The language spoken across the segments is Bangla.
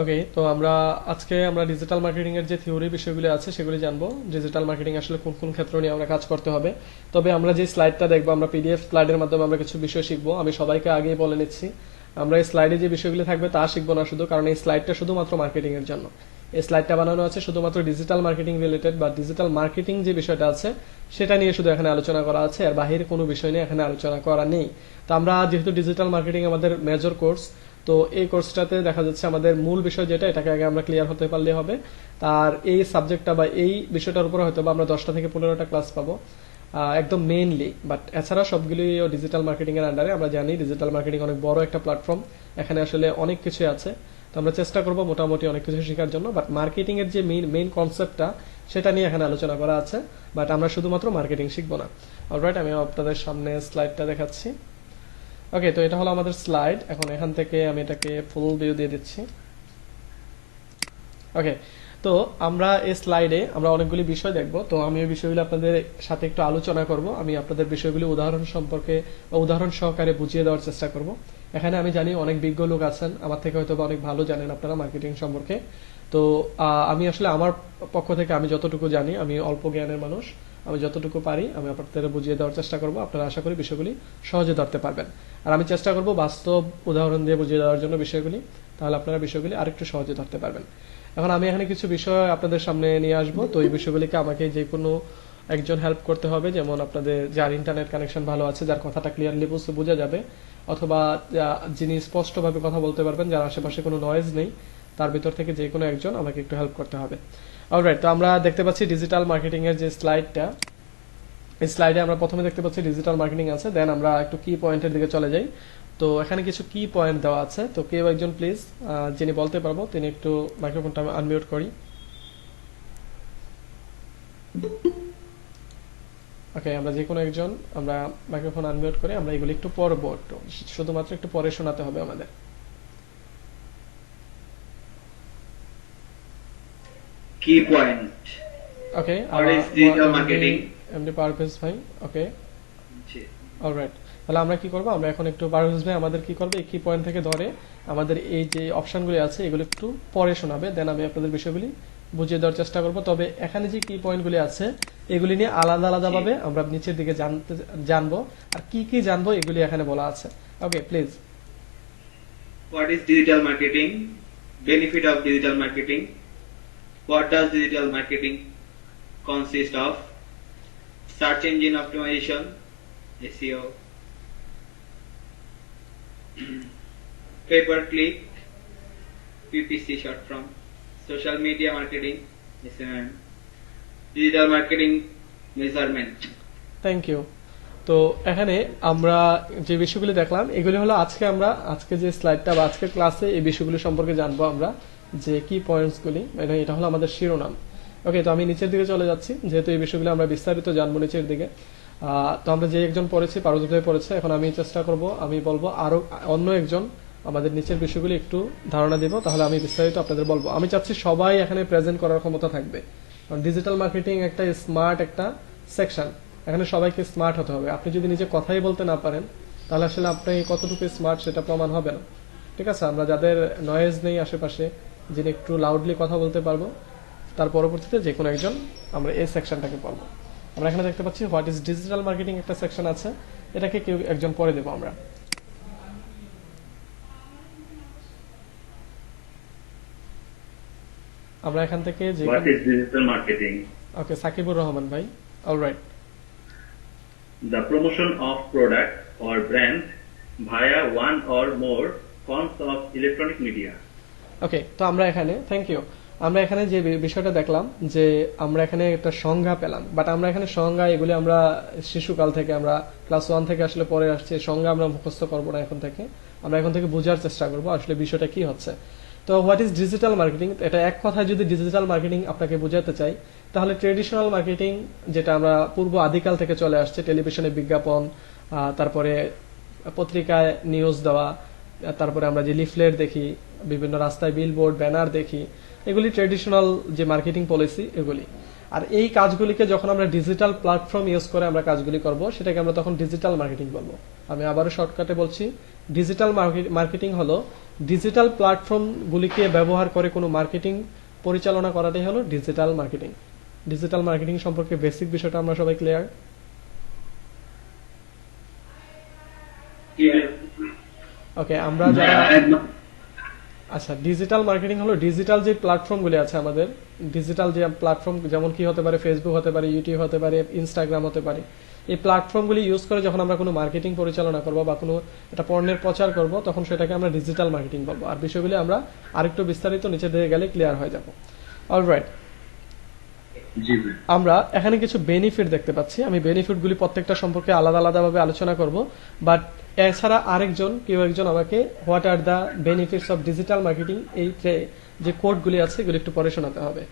ওকে, তো আজকে আমরা ডিজিটাল মার্কেটিং এর যে থিওরি বিষয়গুলো আছে সেগুলি জানবো। ডিজিটাল মার্কেটিং আসলে কোন কোন ক্ষেত্র নিয়ে আমরা কাজ করতে হবে। তবে আমরা যে স্লাইডটা দেখবো, আমরা পিডিএফ স্লাইডের মাধ্যমে আমরা কিছু বিষয় শিখবো। আমি সবাইকে আগেই বলে নিচ্ছি, আমরা এই স্লাইডে যে বিষয়গুলো থাকবে তা শিখবো না শুধু, কারণ এই স্লাইডটা শুধুমাত্র মার্কেটিং এর জন্য। এই স্লাইডটা বানানো আছে শুধুমাত্র ডিজিটাল মার্কেটিং রিলেটেড বা ডিজিটাল মার্কেটিং যে বিষয়টা আছে সেটা নিয়ে শুধু এখানে আলোচনা করা আছে, আর বাহিরে কোনো বিষয় নিয়ে এখানে আলোচনা করা নেই। তো আমরা যেহেতু ডিজিটাল মার্কেটিং আমাদের মেজর কোর্স, তো এই কোর্সটাতে দেখা যাচ্ছে আমাদের মূল বিষয় যেটা, এটাকে আগে আমরা ক্লিয়ার হতে পারলে হবে। আর এই সাবজেক্টটা বা এই বিষয়টার উপরে হয়তো বা আমরা 10টা থেকে 15টা ক্লাস পাবো একদম মেইনলি। বাট এছাড়া সবগুলি ডিজিটাল মার্কেটিং এর আন্ডারে। আমরা জানি ডিজিটাল মার্কেটিং অনেক বড় একটা প্ল্যাটফর্ম, এখানে আসলে অনেক কিছু আছে। তো আমরা চেষ্টা করব মোটামুটি অনেক কিছু শেখার জন্য। বাট মার্কেটিং এর যে মেইন কনসেপ্টটা সেটা নিয়ে এখানে আলোচনা করা আছে। বাট আমরা শুধুমাত্র মার্কেটিং শিখবো না। অলরাইট, আমি আপনাদের সামনে স্লাইডটা দেখাচ্ছি। ওকে, তো এটা হলো আমাদের স্লাইড। এখন এখান থেকে আমি এটাকে ফুল ভিউ দিয়ে দিচ্ছি। ওকে, তো আমরা এই স্লাইডে আমরা অনেকগুলি বিষয় দেখব। তো আমি এই বিষয়গুলো আপনাদের সাথে একটু আলোচনা করব। আমি আপনাদের বিষয়গুলি উদাহরণ সম্পর্কে বা উদাহরণ সহকারে বুঝিয়ে দেওয়ার চেষ্টা করব। এখানে আমি জানি অনেক বিজ্ঞ লোক আছেন, আমার থেকে হয়তো বা অনেক ভালো জানেন আপনারা মার্কেটিং সম্পর্কে। তো আমি আসলে আমার পক্ষ থেকে আমি যতটুকু জানি, আমি অল্প জ্ঞানের মানুষ, আমি যতটুকু পারি আমি আপনাদের বুঝিয়ে দেওয়ার চেষ্টা করব। আপনারা আশা করি বিষয়গুলি সহজে ধরতে পারবেন। আর আমি চেষ্টা করব বাস্তব উদাহরণ দিয়ে বুঝিয়ে দেওয়ার জন্য বিষয়গুলি, তাহলে আপনারা বিষয়গুলি আরেকটু সহজে ধরতে পারবেন। এখন আমি এখানে কিছু বিষয় আপনাদের সামনে নিয়ে আসবো। তো এই বিষয়গুলিকে আমাকে যে কোনো একজন হেল্প করতে হবে, যেমন আপনাদের যার ইন্টারনেট কানেকশন ভালো আছে, যার কথাটা ক্লিয়ারলি বোঝা যাবে, অথবা যিনি স্পষ্টভাবে কথা বলতে পারবেন, যার আশেপাশে কোনো নয়েজ নেই, তার ভিতর থেকে যে কোনো একজন আমাকে একটু হেল্প করতে হবে। অলরাইট, তো আমরা দেখতে পাচ্ছি ডিজিটাল মার্কেটিং এর যে স্লাইডটা, এই স্লাইডে আমরা প্রথমে দেখতে পাচ্ছি ডিজিটাল মার্কেটিং আছে। দেন আমরা একটু কি পয়েন্টের দিকে চলে যাই। তো এখানে কিছু কি পয়েন্ট দেওয়া আছে। তো কেউ একজন প্লিজ যিনি বলতে পারবো তিনি একটু মাইক্রোফোনটা আনমিউট করি। ওকে, আমরা যে কোনো একজন আমরা মাইক্রোফোন আনমিউট করে আমরা এগুলো একটু পড়বো, একটু শুধুমাত্র একটু পরে শোনাতে হবে আমাদের। Key point. Okay, What is digital marketing? MD Parvez ভাই। ওকে, জি। অলরাইট, তাহলে আমরা কি করবো, আমরা এখন একটু পারভেজ ভাই আমাদের কি করবে, এই কি পয়েন্ট থেকে ধরে আমাদের এই যে অপশনগুলি আছে এগুলো একটু পরে শোনাবে। দেন আমি আপনাদের বিষয়গুলি বুঝিয়ে দেওয়ার চেষ্টা করব। তবে এখানে যে কি পয়েন্টগুলি আছে এগুলি নিয়ে আলাদা আলাদা ভাবে আমরা নিচের দিকে জানবো। আর কি কি জানবো এগুলি এখানে বলা আছে। ওকে, please. What is digital marketing? Benefit of digital marketing. What does digital marketing consist of? Search engine optimization, SEO, pay per click, PPC short form, social media marketing, SMM, digital marketing measurement. Thank you. তো এখানে আমরা যে বিষয়গুলি দেখলাম এগুলি হলো আজকে যে স্লাইডটা বা আজকের ক্লাসে এই বিষয়গুলি সম্পর্কে জানবো আমরা, যে কি পয়েন্টসগুলি, মানে এটা হলো আমাদের শিরোনাম। ওকে, তো আমি নিচের দিকে চলে যাচ্ছি, যেহেতু এই বিষয়গুলো আমরা বিস্তারিত জানবো নিচের দিকে। তো আমরা যে একজন পড়েছি, পারদীপ ভাই পড়েছে, এখন আমি চেষ্টা করব, আমি বলবো আরো অন্য একজন আমাদের নিচের বিষয়গুলি একটু ধারণা দিব, তাহলে আমি বিস্তারিত আপনাদের বলবো। আমি চাচ্ছি সবাই এখানে প্রেজেন্ট করার ক্ষমতা থাকবে, কারণ ডিজিটাল মার্কেটিং একটা স্মার্ট একটা সেকশন। এখানে সবাইকে স্মার্ট হতে হবে। আপনি যদি নিজে কথাই বলতে না পারেন তাহলে আসলে আপনি কতটুকু স্মার্ট সেটা প্রমাণ হবে না। ঠিক আছে, আমরা যাদের নয়েজ নেই আশেপাশে, যিনি একটু লাউডলি কথা বলতে পারবো, তার পরবর্তীতে যে কোনো একজন আমরা এই সেকশনটাকে পড়বো। আমরা এখানে দেখতে পাচ্ছি হোয়াট ইজ ডিজিটাল মার্কেটিং একটা সেকশন আছে, এটাকে কেউ একজন পড়ে দেবো আমরা। আমরা এখান থেকে যে What is digital marketing? ওকে, সাকিবুর রহমান ভাই। Alright, The promotion of product or brand via one or more forms of electronic media. ওকে, তো আমরা এখানে থ্যাংক ইউ। আমরা এখানে যে বিষয়টা দেখলাম যে আমরা এখানে একটা সংজ্ঞা পেলাম, বাট আমরা এখানে সংজ্ঞা এগুলি আমরা শিশুকাল থেকে আমরা ক্লাস 1 থেকে আসলে পরে আসছে, সংজ্ঞা আমরা মুখস্থ করবো না এখন থেকে। আমরা এখন থেকে বোঝার চেষ্টা করবো আসলে বিষয়টা কি হচ্ছে। তো হোয়াট ইজ ডিজিটাল মার্কেটিং, এটা এক কথায় যদি ডিজিটাল মার্কেটিং আপনাকে বোঝাতে চাই, তাহলে ট্রেডিশনাল মার্কেটিং যেটা আমরা পূর্ব আদিকাল থেকে চলে আসছে, টেলিভিশনে বিজ্ঞাপন, তারপরে পত্রিকায় নিউজ দেওয়া, তারপরে আমরা যে লিফলেট দেখি, বিভিন্ন রাস্তায় বিলবোর্ড ব্যানার দেখি, এগুলি ট্রেডিশনাল যে মার্কেটিং পলিসি এগুলি। আর এই কাজগুলিকে যখন আমরা ডিজিটাল প্ল্যাটফর্ম ইউজ করে আমরা কাজগুলি করব, সেটাকে আমরা তখন ডিজিটাল মার্কেটিং বলবো। আমি আবারও শর্টকাটে বলছি, ডিজিটাল মার্কেটিং হলো ডিজিটাল প্ল্যাটফর্মগুলিকে ব্যবহার করে কোনো মার্কেটিং পরিচালনা করাটাই হলো ডিজিটাল মার্কেটিং। ডিজিটাল মার্কেটিং সম্পর্কে বেসিক বিষয়টা আমরা সবাই ক্লিয়ার? ওকে, আমরা যারা আচ্ছা, ডিজিটাল মার্কেটিং হলো ডিজিটাল যে প্ল্যাটফর্মগুলি আছে আমাদের, ডিজিটাল যে প্ল্যাটফর্ম যেমন কি হতে পারে ফেসবুক হতে পারে, ইউটিউব হতে পারে, ইনস্টাগ্রাম হতে পারে, এই প্ল্যাটফর্মগুলি ইউজ করে যখন আমরা কোনো মার্কেটিং পরিচালনা করব বা কোনো একটা পণ্যের প্রচার করব তখন সেটাকে আমরা ডিজিটাল মার্কেটিং বলবো। আর বিষয়গুলি আমরা আরেকটু বিস্তারিত নিচে দিয়ে গেলে ক্লিয়ার হয়ে যাব। অলরাইট, আমরা এখানে কিছু বেনিফিট দেখতে পাচ্ছি। আমি বেনিফিটগুলি প্রত্যেকটা সম্পর্কে আলাদা আলাদাভাবে আলোচনা করব, বাট এছাড়া কেউ একজন আমাকে what are the benefits of digital marketing এই যে কোডগুলি আছে এগুলি একটু পড়ে শোনাতে হবে।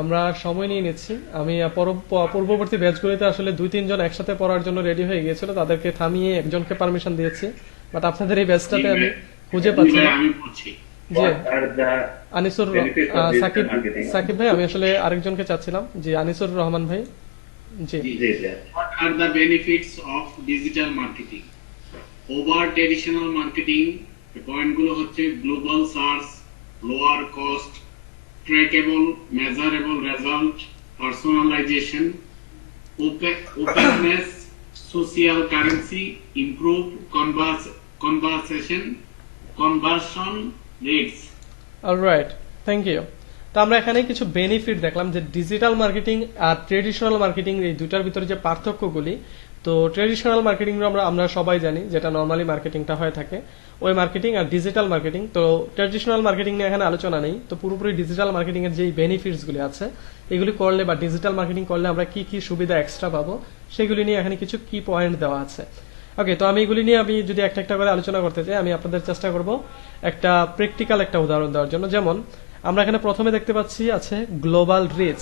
আমরা সময় নিয়ে নিচ্ছি। আমি পূর্ববর্তী ব্যাচগুলিতে আসলে 2-3 জন একসাথে পড়ার জন্য রেডি হয়ে গিয়েছিল, তাদেরকে থামিয়ে একজনকে পারমিশন দিয়েছি, বাট আপনাদের এই ব্যাচটাতে আমি খুঁজে পাচ্ছি না। জি আনিসুর সাকিব ভাই, আমি আসলে আরেকজনকে চাচ্ছিলাম। জি আনিসুর রহমান ভাই। জি What are the benefits of digital marketing? Over traditional marketing, the point গুলো হচ্ছে global search, lower cost, trackable, measurable result, personalization, openness, social currency, improved conversion rates. Alright, thank you. তো আমরা এখানে কিছু বেনিফিট দেখলাম যে ডিজিটাল মার্কেটিং আর ট্রেডিশনাল মার্কেটিং এই দুটার ভিতরে যে পার্থক্যগুলি। তো ট্রেডিশনাল মার্কেটিং আমরা সবাই জানি যেটা নর্মালি মার্কেটিংটা হয়ে থাকে, ওই মার্কেটিং আর ডিজিটাল মার্কেটিং। তো ট্রেডিশনাল মার্কেটিং নিয়ে এখানে আলোচনা নেই, তো পুরোপুরি ডিজিটাল মার্কেটিং এর যে বেনিফিটসগুলি আছে এগুলি করলে বা ডিজিটাল মার্কেটিং করলে আমরা কি কি সুবিধা এক্সট্রা পাবো সেগুলি নিয়ে এখানে কিছু কি পয়েন্ট দেওয়া আছে। ওকে, তো আমি এগুলি নিয়ে যদি একটা একটা করে আলোচনা করতে চাই, আমি আপনাদের চেষ্টা করব একটা প্র্যাকটিক্যাল একটা উদাহরণ দেওয়ার জন্য। যেমন আমরা এখানে প্রথমে দেখতে পাচ্ছি আছে গ্লোবাল রিচ।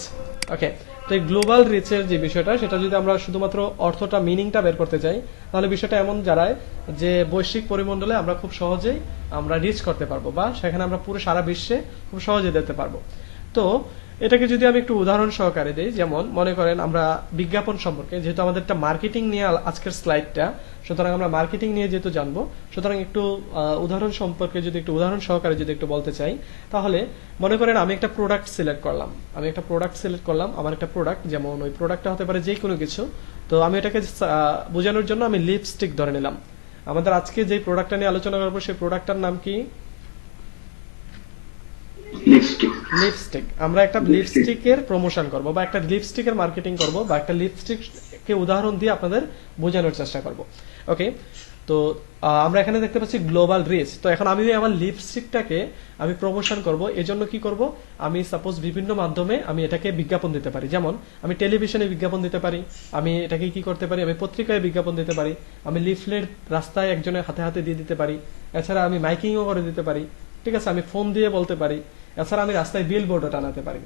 ওকে, তো এই গ্লোবাল রিচের যে বিষয়টা সেটা যদি আমরা শুধুমাত্র অর্থটা মিনিংটা বের করতে চাই তাহলে বিষয়টা এমন দাঁড়ায় যে বৈশ্বিক পরিমণ্ডলে আমরা খুব সহজেই আমরা রিচ করতে পারবো বা সেখানে আমরা পুরো সারা বিশ্বে খুব সহজে যেতে পারবো। তো এটাকে যদি আমি একটু উদাহরণ সহকারে দিই, যেমন মনে করেন আমরা বিজ্ঞাপন সম্পর্কে, যেহেতু আমাদের একটা মার্কেটিং নিয়ে আজকের স্লাইডটা, সুতরাং আমরা মার্কেটিং নিয়ে যেহেতু জানবো, সুতরাং একটু উদাহরণ সম্পর্কে যদি একটু উদাহরণ সহকারে যদি একটু বলতে চাই, তাহলে মনে করেন আমি একটা প্রোডাক্ট সিলেক্ট করলাম। আমার একটা প্রোডাক্ট, যেমন ওই প্রোডাক্টটা হতে পারে যে কোনো কিছু। তো আমি এটাকে বোঝানোর জন্য আমি লিপস্টিক ধরে নিলাম। আমাদের আজকে যে প্রোডাক্টটা নিয়ে আলোচনা করবো সেই প্রোডাক্টটার নাম কি? লিপস্টিক। আমরা একটা লিপস্টিকের প্রমোশন করব বা একটা লিপস্টিকের মার্কেটিং করব বা একটা লিপস্টিককে উদাহরণ দিয়ে আপনাদের বোঝানোর চেষ্টা করব। ওকে, তো আমরা এখানে দেখতে পাচ্ছি গ্লোবাল রিচ। তো এখন আমি আমার লিপস্টিকটাকে আমি প্রমোশন করব, এজন্য কি করব, আমি সাপোজ বিভিন্ন মাধ্যমে আমি এটাকে বিজ্ঞাপন দিতে পারি। যেমন আমি টেলিভিশনে বিজ্ঞাপন দিতে পারি, আমি এটাকে কি করতে পারি, আমি পত্রিকায় বিজ্ঞাপন দিতে পারি, আমি লিফলেট রাস্তায় একজনের হাতে হাতে দিয়ে দিতে পারি, এছাড়া আমি মাইকিংও করে দিতে পারি, ঠিক আছে, আমি ফোন দিয়ে বলতে পারি, এছাড়া আমি রাস্তায় বিলবোর্ডও টানাতে পারি।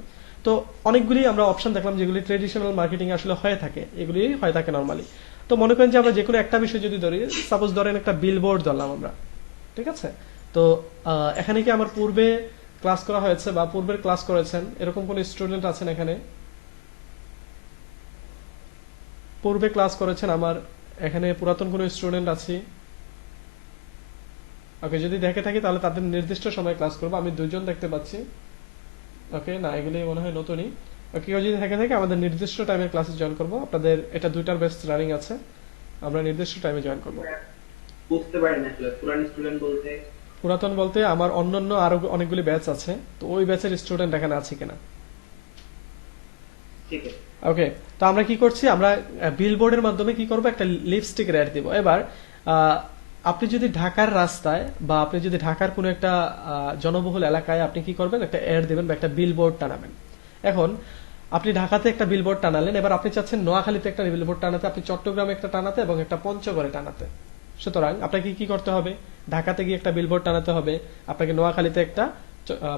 তো অনেকগুলি আমরা অপশন দেখলাম যেগুলি ট্রেডিশনাল মার্কেটিং আসলে হয়ে থাকে, এগুলি হয়ে থাকে নর্মালি। তো মনে করেন যে আমরা যে কোনো একটা বিষয় যদি ধরি, সাপোজ ধরেন একটা বিলবোর্ড ধরলাম আমরা, ঠিক আছে। তো এখানে কি আমার পূর্বে ক্লাস করা হয়েছে বা পূর্বের ক্লাস করেছেন এরকম কোন স্টুডেন্ট আছেন এখানে? পূর্বে ক্লাস করেছেন আমার এখানে পুরাতন কোন স্টুডেন্ট আছে? ওকে, যদি দেখে থাকি তাহলে তাদের নির্দিষ্ট সময় ক্লাস করবো। আমি 2 জন দেখতে পাচ্ছি। ওকে, না এগুলি মনে হয় নতুনই। ওকে, যদি দেখে থাকে আমাদের নির্দিষ্ট টাইমে ক্লাসে জয়েন করবো। আপনাদের এটা 2টার ব্যাচ রানিং আছে, আমরা নির্দিষ্ট টাইমে জয়েন করবো। বুঝতে পারি না আসলে পুরান স্টুডেন্ট বলতে। পুরাতন বলতে আমার অন্যান্য আরো অনেকগুলি ব্যাচ আছে, তো ওই ব্যাচের স্টুডেন্ট এখানে আছে কিনা। ঠিক আছে, ওকে, তো আমরা কি করছি, আমরা বিলবোর্ডের মাধ্যমে কি করব, একটা লিপস্টিক অ্যাড দিব। এবার আপনি যদি ঢাকার রাস্তায় বা আপনি যদি ঢাকার কোনো একটা জনবহুল এলাকায় আপনি কি করবেন, একটা অ্যাড দিবেন বা একটা বিলবোর্ড টানাবেন। এখন আপনি ঢাকাতে একটা বিলবোর্ড টানালেন, এবার আপনি চাচ্ছেন নোয়াখালীতে একটা বিলবোর্ড টানাতে, আপনি চট্টগ্রামে একটা টানাতে এবং একটা পঞ্চগড়ে টানাতে। সুতরাং আপনাকে কি করতে হবে, ঢাকাতে গিয়ে একটা বিলবোর্ড টানাতে হবে, আপনাকে নোয়াখালীতে একটা,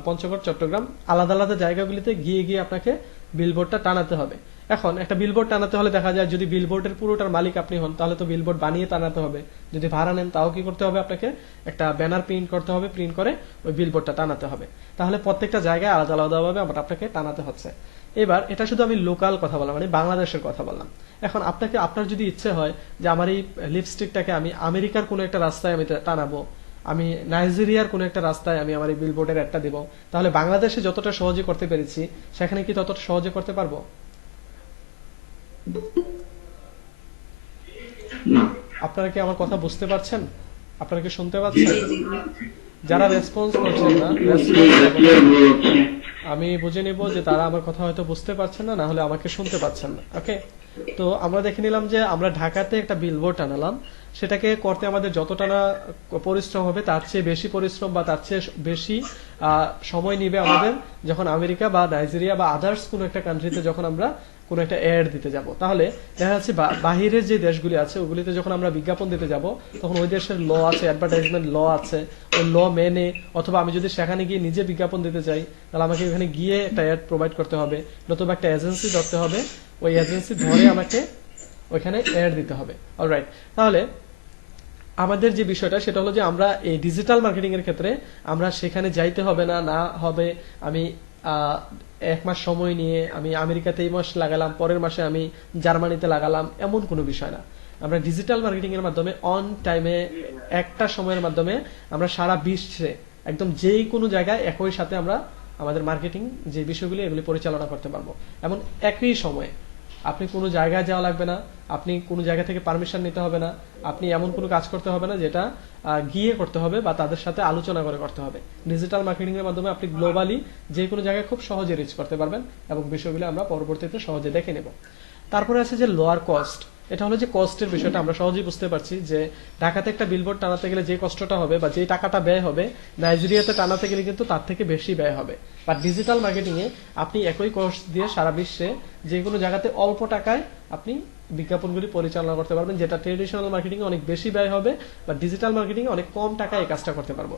পঞ্চগড়, চট্টগ্রাম আলাদা আলাদা জায়গাগুলিতে গিয়ে গিয়ে আপনাকে বিলবোর্ডটা টানাতে হবে। এখন একটা বিলবোর্ড টানাতে হলে দেখা যায় যদি বিলবোর্ডের পুরোটার মালিক আপনি হন তাহলে তো বিলবোর্ড বানিয়ে টানাতে হবে, যদি ভাড়া নেন তাও কি করতে হবে, আপনাকে একটা ব্যানার প্রিন্ট করতে হবে, প্রিন্ট করে ওই বিলবোর্ডটা টানাতে হবে। তাহলে প্রত্যেকটা জায়গায় আলাদা আলাদাভাবে আপনাকে টানাতে হচ্ছে। এবার এটা শুধু আমি লোকাল কথা বললাম, মানে বাংলাদেশের কথা বললাম। এখন আপনার যদি ইচ্ছে হয় যে আমার এই লিপস্টিকটাকে আমি আমেরিকার কোনো একটা রাস্তায় আমি টানাবো, আমি নাইজেরিয়ার কোনো একটা রাস্তায় আমি আমার এই বিলবোর্ডের একটা দেবো, তাহলে বাংলাদেশে যতটা সহজে করতে পেরেছি সেখানে কি ততটা সহজে করতে পারবো? না। আপনারা কি আমার কথা বুঝতে পারছেন? আপনারা কি শুনতে পাচ্ছেন? যারা রেসপন্স করছেন না, আমি বুঝে নিব যে তারা আমার কথা হয়তো বুঝতে পারছেন না, না হলে আমাকে শুনতে পাচ্ছেন না। ওকে, তো আমরা দেখে নিলাম যে আমরা ঢাকাতে একটা বিলবোর্ড টানালাম, সেটাকে করতে আমাদের যতটা না পরিশ্রম হবে তার চেয়ে বেশি পরিশ্রম বা তার চেয়ে বেশি সময় নিবে আমাদের যখন আমেরিকা বা নাইজেরিয়া বা আদার্স কোনো একটা কান্ট্রিতে যখন আমরা কোনো একটা অ্যাড দিতে যাব। তাহলে দেখা যাচ্ছে বাহিরের যে দেশগুলি আছে ওগুলিতে যখন আমরা বিজ্ঞাপন দিতে যাব তখন ওই দেশের ল আছে, অ্যাডভার্টাইজমেন্ট ল আছে, ওই ল মেনে, অথবা আমি যদি সেখানে গিয়ে নিজে বিজ্ঞাপন দিতে চাই তাহলে আমাকে ওখানে গিয়ে একটা অ্যাড প্রোভাইড করতে হবে, নতুবা একটা এজেন্সি ধরতে হবে, ওই এজেন্সি ধরে আমাকে ওইখানে অ্যাড দিতে হবে। অলরাইট, তাহলে আমাদের যে বিষয়টা সেটা হলো যে আমরা এই ডিজিটাল মার্কেটিং এর ক্ষেত্রে আমরা সেখানে যাইতে হবে না, না হবে আমি 1 মাস সময় নিয়ে আমি আমেরিকাতে এই মাস লাগালাম, পরের মাসে আমি জার্মানিতে লাগালাম, এমন কোনো বিষয় না। আমরা ডিজিটাল মার্কেটিং এর মাধ্যমে অন টাইমে একটা সময়ের মাধ্যমে আমরা সারা বিশ্বে একদম যেই কোনো জায়গায় একই সাথে আমরা আমাদের মার্কেটিং যে বিষয়গুলি এগুলি পরিচালনা করতে পারবো। এমন একই সময়ে আপনি কোনো জায়গায় যাওয়া লাগবে না, আপনি কোনো জায়গা থেকে পারমিশন নিতে হবে না, আপনি এমন কোনো কাজ করতে হবে না যেটা গিয়ে করতে হবে বা তাদের সাথে আলোচনা করে করতে হবে। ডিজিটাল মার্কেটিং এর মাধ্যমে আপনি গ্লোবালি যে কোনো জায়গায় খুব সহজে রিচ করতে পারবেন এবং বিষয়গুলো আমরা পরবর্তীতে সহজে দেখে নেব। তারপরে আছে যে লোয়ার কস্ট। এটা হলো যে কস্টের বিষয়টা আমরা সহজেই বুঝতে পারছি যে ঢাকাতে একটা বিলবোর্ড টানাতে গেলে যে কষ্টটা হবে বা যে টাকাটা ব্যয় হবে নাইজেরিয়াতে টানাতে গেলে কিন্তু তার থেকে বেশি ব্যয় হবে। বা ডিজিটাল মার্কেটিং এ আপনি একই কস্ট দিয়ে সারা বিশ্বে যে কোনো জায়গাতে অল্প টাকায় আপনি বিজ্ঞাপনগুলি পরিচালনা করতে পারবেন, যেটা ট্রেডিশনাল মার্কেটিং এ অনেক বেশি ব্যয় হবে বা ডিজিটাল মার্কেটিং এ অনেক কম টাকায় এই কাজটা করতে পারবো।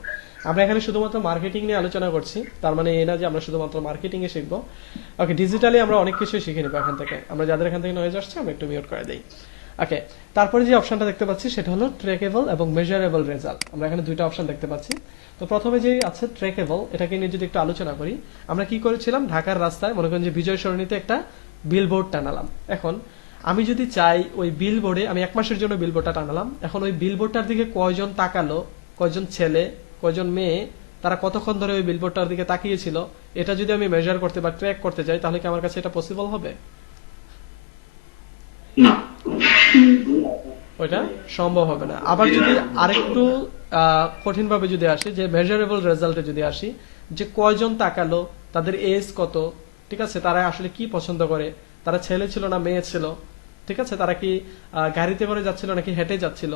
আমরা এখানে শুধুমাত্র মার্কেটিং নিয়ে আলোচনা করছি, তার মানে এই না যে আমরা শুধুমাত্র মার্কেটিং এ শিখবো। ওকে, ডিজিটালি আমরা অনেক কিছুই শিখে নেবো এখান থেকে। আমরা যাদের এখান থেকে নয়েজ আসছে আমরা একটু মিউট করে দেই। ওকে, তারপরে যে অপশনটা দেখতে পাচ্ছি সেটা হলো ট্র্যাকেবল এবং মেজারেবল রেজাল্ট। আমরা এখানে দুইটা অপশন দেখতে পাচ্ছি। তো প্রথমে যে আছে ট্র্যাকেবল, এটাকে নিয়ে যদি একটু আলোচনা করি, আমরা কি করেছিলাম ঢাকার রাস্তায় মনে করেন যে বিজয় সরণিতে একটা বিলবোর্ড টানালাম। এখন আমি যদি চাই ওই বিলবোর্ডে আমি 1 মাসের জন্য বিলবোর্ডটা টানালাম, এখন ওই বিলবোর্ডটার দিকে কয়জন তাকালো, কয়জন ছেলে কয়জন মেয়ে তারা কতক্ষণ ধরে ওই বিলবোর্ডটার দিকে তাকিয়েছিল, এটা যদি আমি মেজার করতে বা ট্র্যাক করতে চাই তাহলে কি আমার কাছে এটা পসিবল হবে? না। ওইটা সম্ভব হবে না। আবার যদি আরেকটু কঠিন ভাবে যদি আসি, যে মেজারেবল রেজাল্টে যদি আসি, যে কয়জন তাকালো, তাদের এজ কত, ঠিক আছে, তারা আসলে কি পছন্দ করে, তারা ছেলে ছিল না মেয়ে ছিল, ঠিক আছে, তারা কি গাড়িতে করে যাচ্ছিল নাকি হেঁটে যাচ্ছিল,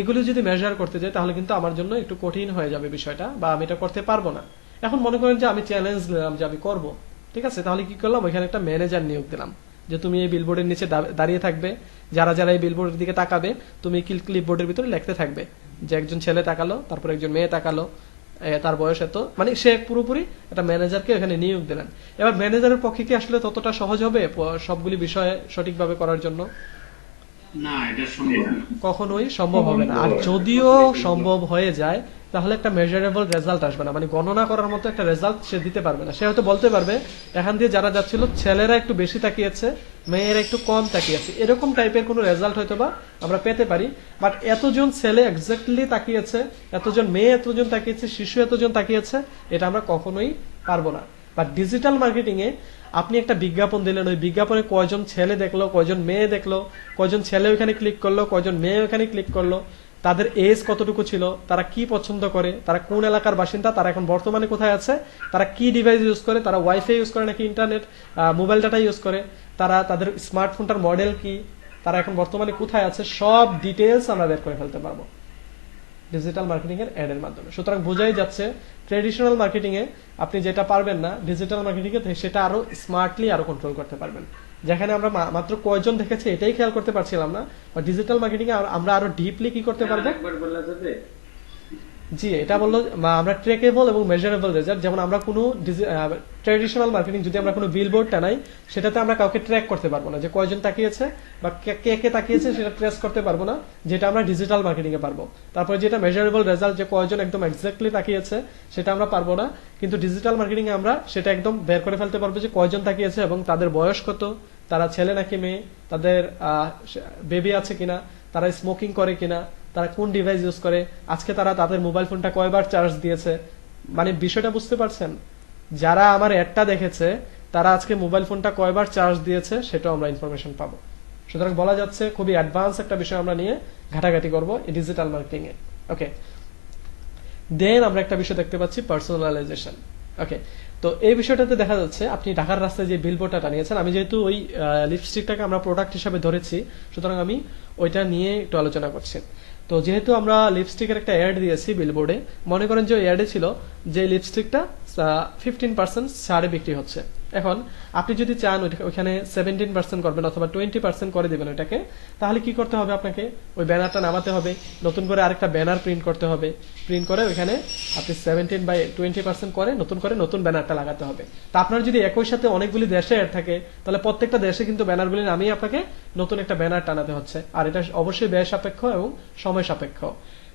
এগুলো যদি মেজার করতে যাই তাহলে কিন্তু আমার জন্য একটু কঠিন হয়ে যাবে বিষয়টা, বা আমি এটা করতে পারবো না। এখন মনে করেন যে আমি চ্যালেঞ্জ নিলাম যে আমি করব, ঠিক আছে, তাহলে কি করলাম, ওইখানে একটা ম্যানেজার নিয়োগ দিলাম যে তুমি এই বিলবোর্ডের নিচে দাঁড়িয়ে থাকবে, যারা যারা এই বিলবোর্ডের দিকে তাকাবে তুমি ক্লিপবোর্ডের ভিতরে লিখতে থাকবে যে একজন ছেলে তাকালো, তারপর একজন মেয়ে তাকালো, তার বয়স এত, মানে সে পুরোপুরি একটা ম্যানেজারকে এখানে নিয়োগ দিলেন। এবার ম্যানেজারের পক্ষে কি আসলে ততটা সহজ হবে সবগুলি বিষয়ে সঠিকভাবে করার জন্য? না, এটা সম্ভব না। কখনোই সম্ভব হবে না। আর যদিও সম্ভব হয়ে যায় তাহলে একটা মেজারেবল রেজাল্ট আসবে না, মানে গণনা করার মতো একটা রেজাল্ট সে দিতে পারবে না। সে হয়তো বলতে পারবে এখান দিয়ে যারা যাচ্ছিল ছেলেরা একটু বেশি তাকিয়েছে, মেয়েরা একটু কম তাকিয়েছে, এরকম টাইপের কোনো রেজাল্ট হয়তো বা আমরা পেতে পারি। বাট এতজন ছেলে এক্স্যাক্টলি তাকিয়েছে, এতজন মেয়ে এতজন তাকিয়েছে, শিশু এতজন তাকিয়েছে, এটা আমরা কখনোই পারবো না। বাট ডিজিটাল মার্কেটিং এ আপনি একটা বিজ্ঞাপন দিলেন, ওই বিজ্ঞাপনে কয়জন ছেলে দেখলো, কয়জন মেয়ে দেখলো, কয়জন ছেলে ওইখানে ক্লিক করলো, কয়জন মেয়ে ওইখানে ক্লিক করলো, তাদের এজ কতটুকু ছিল, তারা কি পছন্দ করে, তারা কোন এলাকার বাসিন্দা, তারা এখন বর্তমানে কোথায় আছে, তারা কি ডিভাইস ইউজ করে, তারা ওয়াইফাই ইউজ করে নাকি ইন্টারনেট মোবাইল ডাটা ইউজ করে, তারা তাদের স্মার্টফোনটার মডেল কি, তারা এখন বর্তমানে কোথায় আছে, সব ডিটেলস আমরা বের করে ফেলতে পারবো ডিজিটাল মার্কেটিং এর অ্যাড এর মাধ্যমে। সুতরাং বোঝাই যাচ্ছে ট্রেডিশনাল মার্কেটিং এ আপনি যেটা পারবেন না ডিজিটাল মার্কেটিং এ সেটা আরো স্মার্টলি আরো কন্ট্রোল করতে পারবেন। যেখানে আমরা মাত্র কয়জন দেখেছি এটাই খেয়াল করতে পারছিলাম না, বা ডিজিটাল মার্কেটিং এ আমরা আরো ডিপলি কি করতে পারবো। একবার বলা যাবে? জি, এটা বললো আমরা ট্র্যাকেবল এবং মেজারেবল রেজাল্ট। যেমন আমরা কোনো ট্র্যাডিশনাল মার্কেটিং যদি আমরা কোনো বিলবোর্ড টানাই সেটাতে আমরা কাউকে ট্র্যাক করতে পারবো না, যে কয়জন তাকিয়েছে বা কে কে তাকিয়েছে সেটা ট্রেস করতে পারবো না, যেটা আমরা ডিজিটাল মার্কেটিং এ পারবো। তারপরে যেটা মেজারেবল রেজাল্ট, যে কয়জন একদম এক্স্যাক্টলি তাকিয়েছে সেটা আমরা পারবো না, কিন্তু ডিজিটাল মার্কেটিং এ আমরা সেটা একদম বের করে ফেলতে পারবো যে কয়জন তাকিয়েছে এবং তাদের বয়স কত, তারা ছেলে নাকি মেয়ে, তাদের বেবি আছে কিনা, তারা স্মোকিং করে কিনা, তারা কোন ডিভাইস ইউজ করে, আজকে তারা তাদের মোবাইল ফোনটা কয়বার চার্জ দিয়েছে। মানে বিষয়টা বুঝতে পারছেন? যারা আমার অ্যাডটা দেখেছে তারা আজকে মোবাইল ফোনটা কয়বার চার্জ দিয়েছে সেটাও আমরা ইনফরমেশন পাবো। সুতরাং বলা যাচ্ছে খুবই অ্যাডভান্স একটা বিষয় আমরা নিয়ে ঘাটাঘাটি করবো ডিজিটাল মার্কেটিং এ। ওকে, দেন আমরা একটা বিষয় দেখতে পাচ্ছি পার্সোনালাইজেশন। ওকে, তো এই বিষয়টাতে দেখা যাচ্ছে আপনি ঢাকার রাস্তায় যে বিলবোর্ডটা টানিয়েছেন, আমি যেহেতু ওই লিপস্টিকটাকে আমরা প্রোডাক্ট হিসাবে ধরেছি, সুতরাং আমি ওইটা নিয়ে একটু আলোচনা করছি। তো যেহেতু আমরা লিপস্টিকের একটা অ্যাড দিয়েছি বিলবোর্ডে, মনে করেন যে ওই অ্যাডে ছিল যে লিপস্টিকটা 15% ছাড়ে বিক্রি হচ্ছে। এখন আপনি যদি চান ওইখানে 17% করবেন অথবা 20% করে দিবেন ওইটাকে, তাহলে কি করতে হবে? আপনাকে ওই ব্যানারটা নামাতে হবে, নতুন করে আরেকটা ব্যানার প্রিন্ট করতে হবে, প্রিন্ট করে ওইখানে আপনি 17/20% করে নতুন ব্যানারটা লাগাতে হবে। তা আপনার যদি একই সাথে অনেকগুলি দেশে অ্যাড থাকে, তাহলে প্রত্যেকটা দেশে কিন্তু ব্যানারগুলি নামিয়ে আপনাকে নতুন একটা ব্যানার টানাতে হচ্ছে, আর এটা অবশ্যই ব্যয় সাপেক্ষ এবং সময় সাপেক্ষ।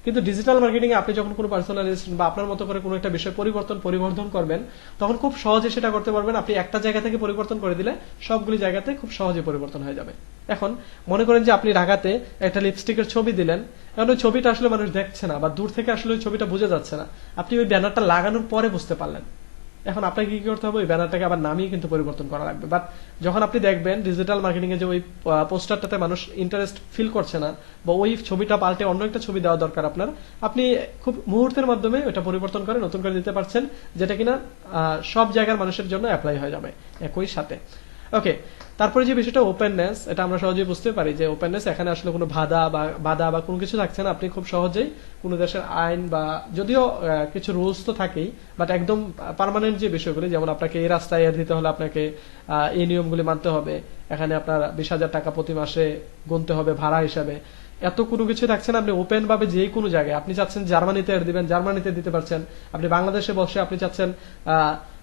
কিন্তু ডিজিটাল মার্কেটিং এ আপনি যখন কোনো পার্সোনালাইজেশন বা আপনার মতো করে কোনো একটা বিষয় পরিবর্তন করবেন, তখন খুব সহজে সেটা করতে পারবেন। আপনি একটা জায়গা থেকে পরিবর্তন করে দিলে সবগুলি জায়গাতে খুব সহজে পরিবর্তন হয়ে যাবে। এখন মনে করেন যে আপনি ঢাকাতে একটা লিপস্টিকের ছবি দিলেন, এখন ওই ছবিটা আসলে মানুষ দেখছে না বা দূর থেকে আসলে ওই ছবিটা বোঝা যাচ্ছে না, আপনি ওই ব্যানারটা লাগানোর পরে বুঝতে পারলেন। এখন আপনাকে কি করতে হবে? ওই ব্যানারটাকে আবার নামিয়ে কিন্তু পরিবর্তন করা লাগবে। বাট যখন আপনি দেখবেন ডিজিটাল মার্কেটিং এ যে ওই পোস্টারটাতে মানুষ ইন্টারেস্ট ফিল করছে না বা ওই ছবিটা পাল্টে অন্য একটা ছবি দেওয়া দরকার আপনার, আপনি খুব মুহূর্তের মাধ্যমে ওটা পরিবর্তন করে নতুন করে দিতে পারছেন, যেটা কিনা সব জায়গার মানুষের জন্য অ্যাপ্লাই হয়ে যাবে একই সাথে। ওকে, তারপরে যে বিষয়টা ওপেননেস, এটা আমরা সহজেই বুঝতে পারি যে ওপেননেস এখানে আসলে কোনো বাধা বা কোনো কিছু থাকছে না। আপনি খুব সহজেই কোনো দেশের আইন বা যদিও কিছু রুলস তো থাকেই, বাট একদম পার্মানেন্ট যে বিষয়গুলি, যেমন আপনাকে এই রাস্তায় এর দিতে হলে আপনাকে এই নিয়মগুলি মানতে হবে, এখানে আপনার 20,000 টাকা প্রতি মাসে গুনতে হবে ভাড়া হিসাবে, এত কোনো কিছু থাকছে না। আপনি ওপেন ভাবে যে কোনো জায়গায়, আপনি চাচ্ছেন জার্মানিতে এর দিবেন, জার্মানিতে দিতে পারছেন। আপনি বাংলাদেশে বসে আপনি চাচ্ছেন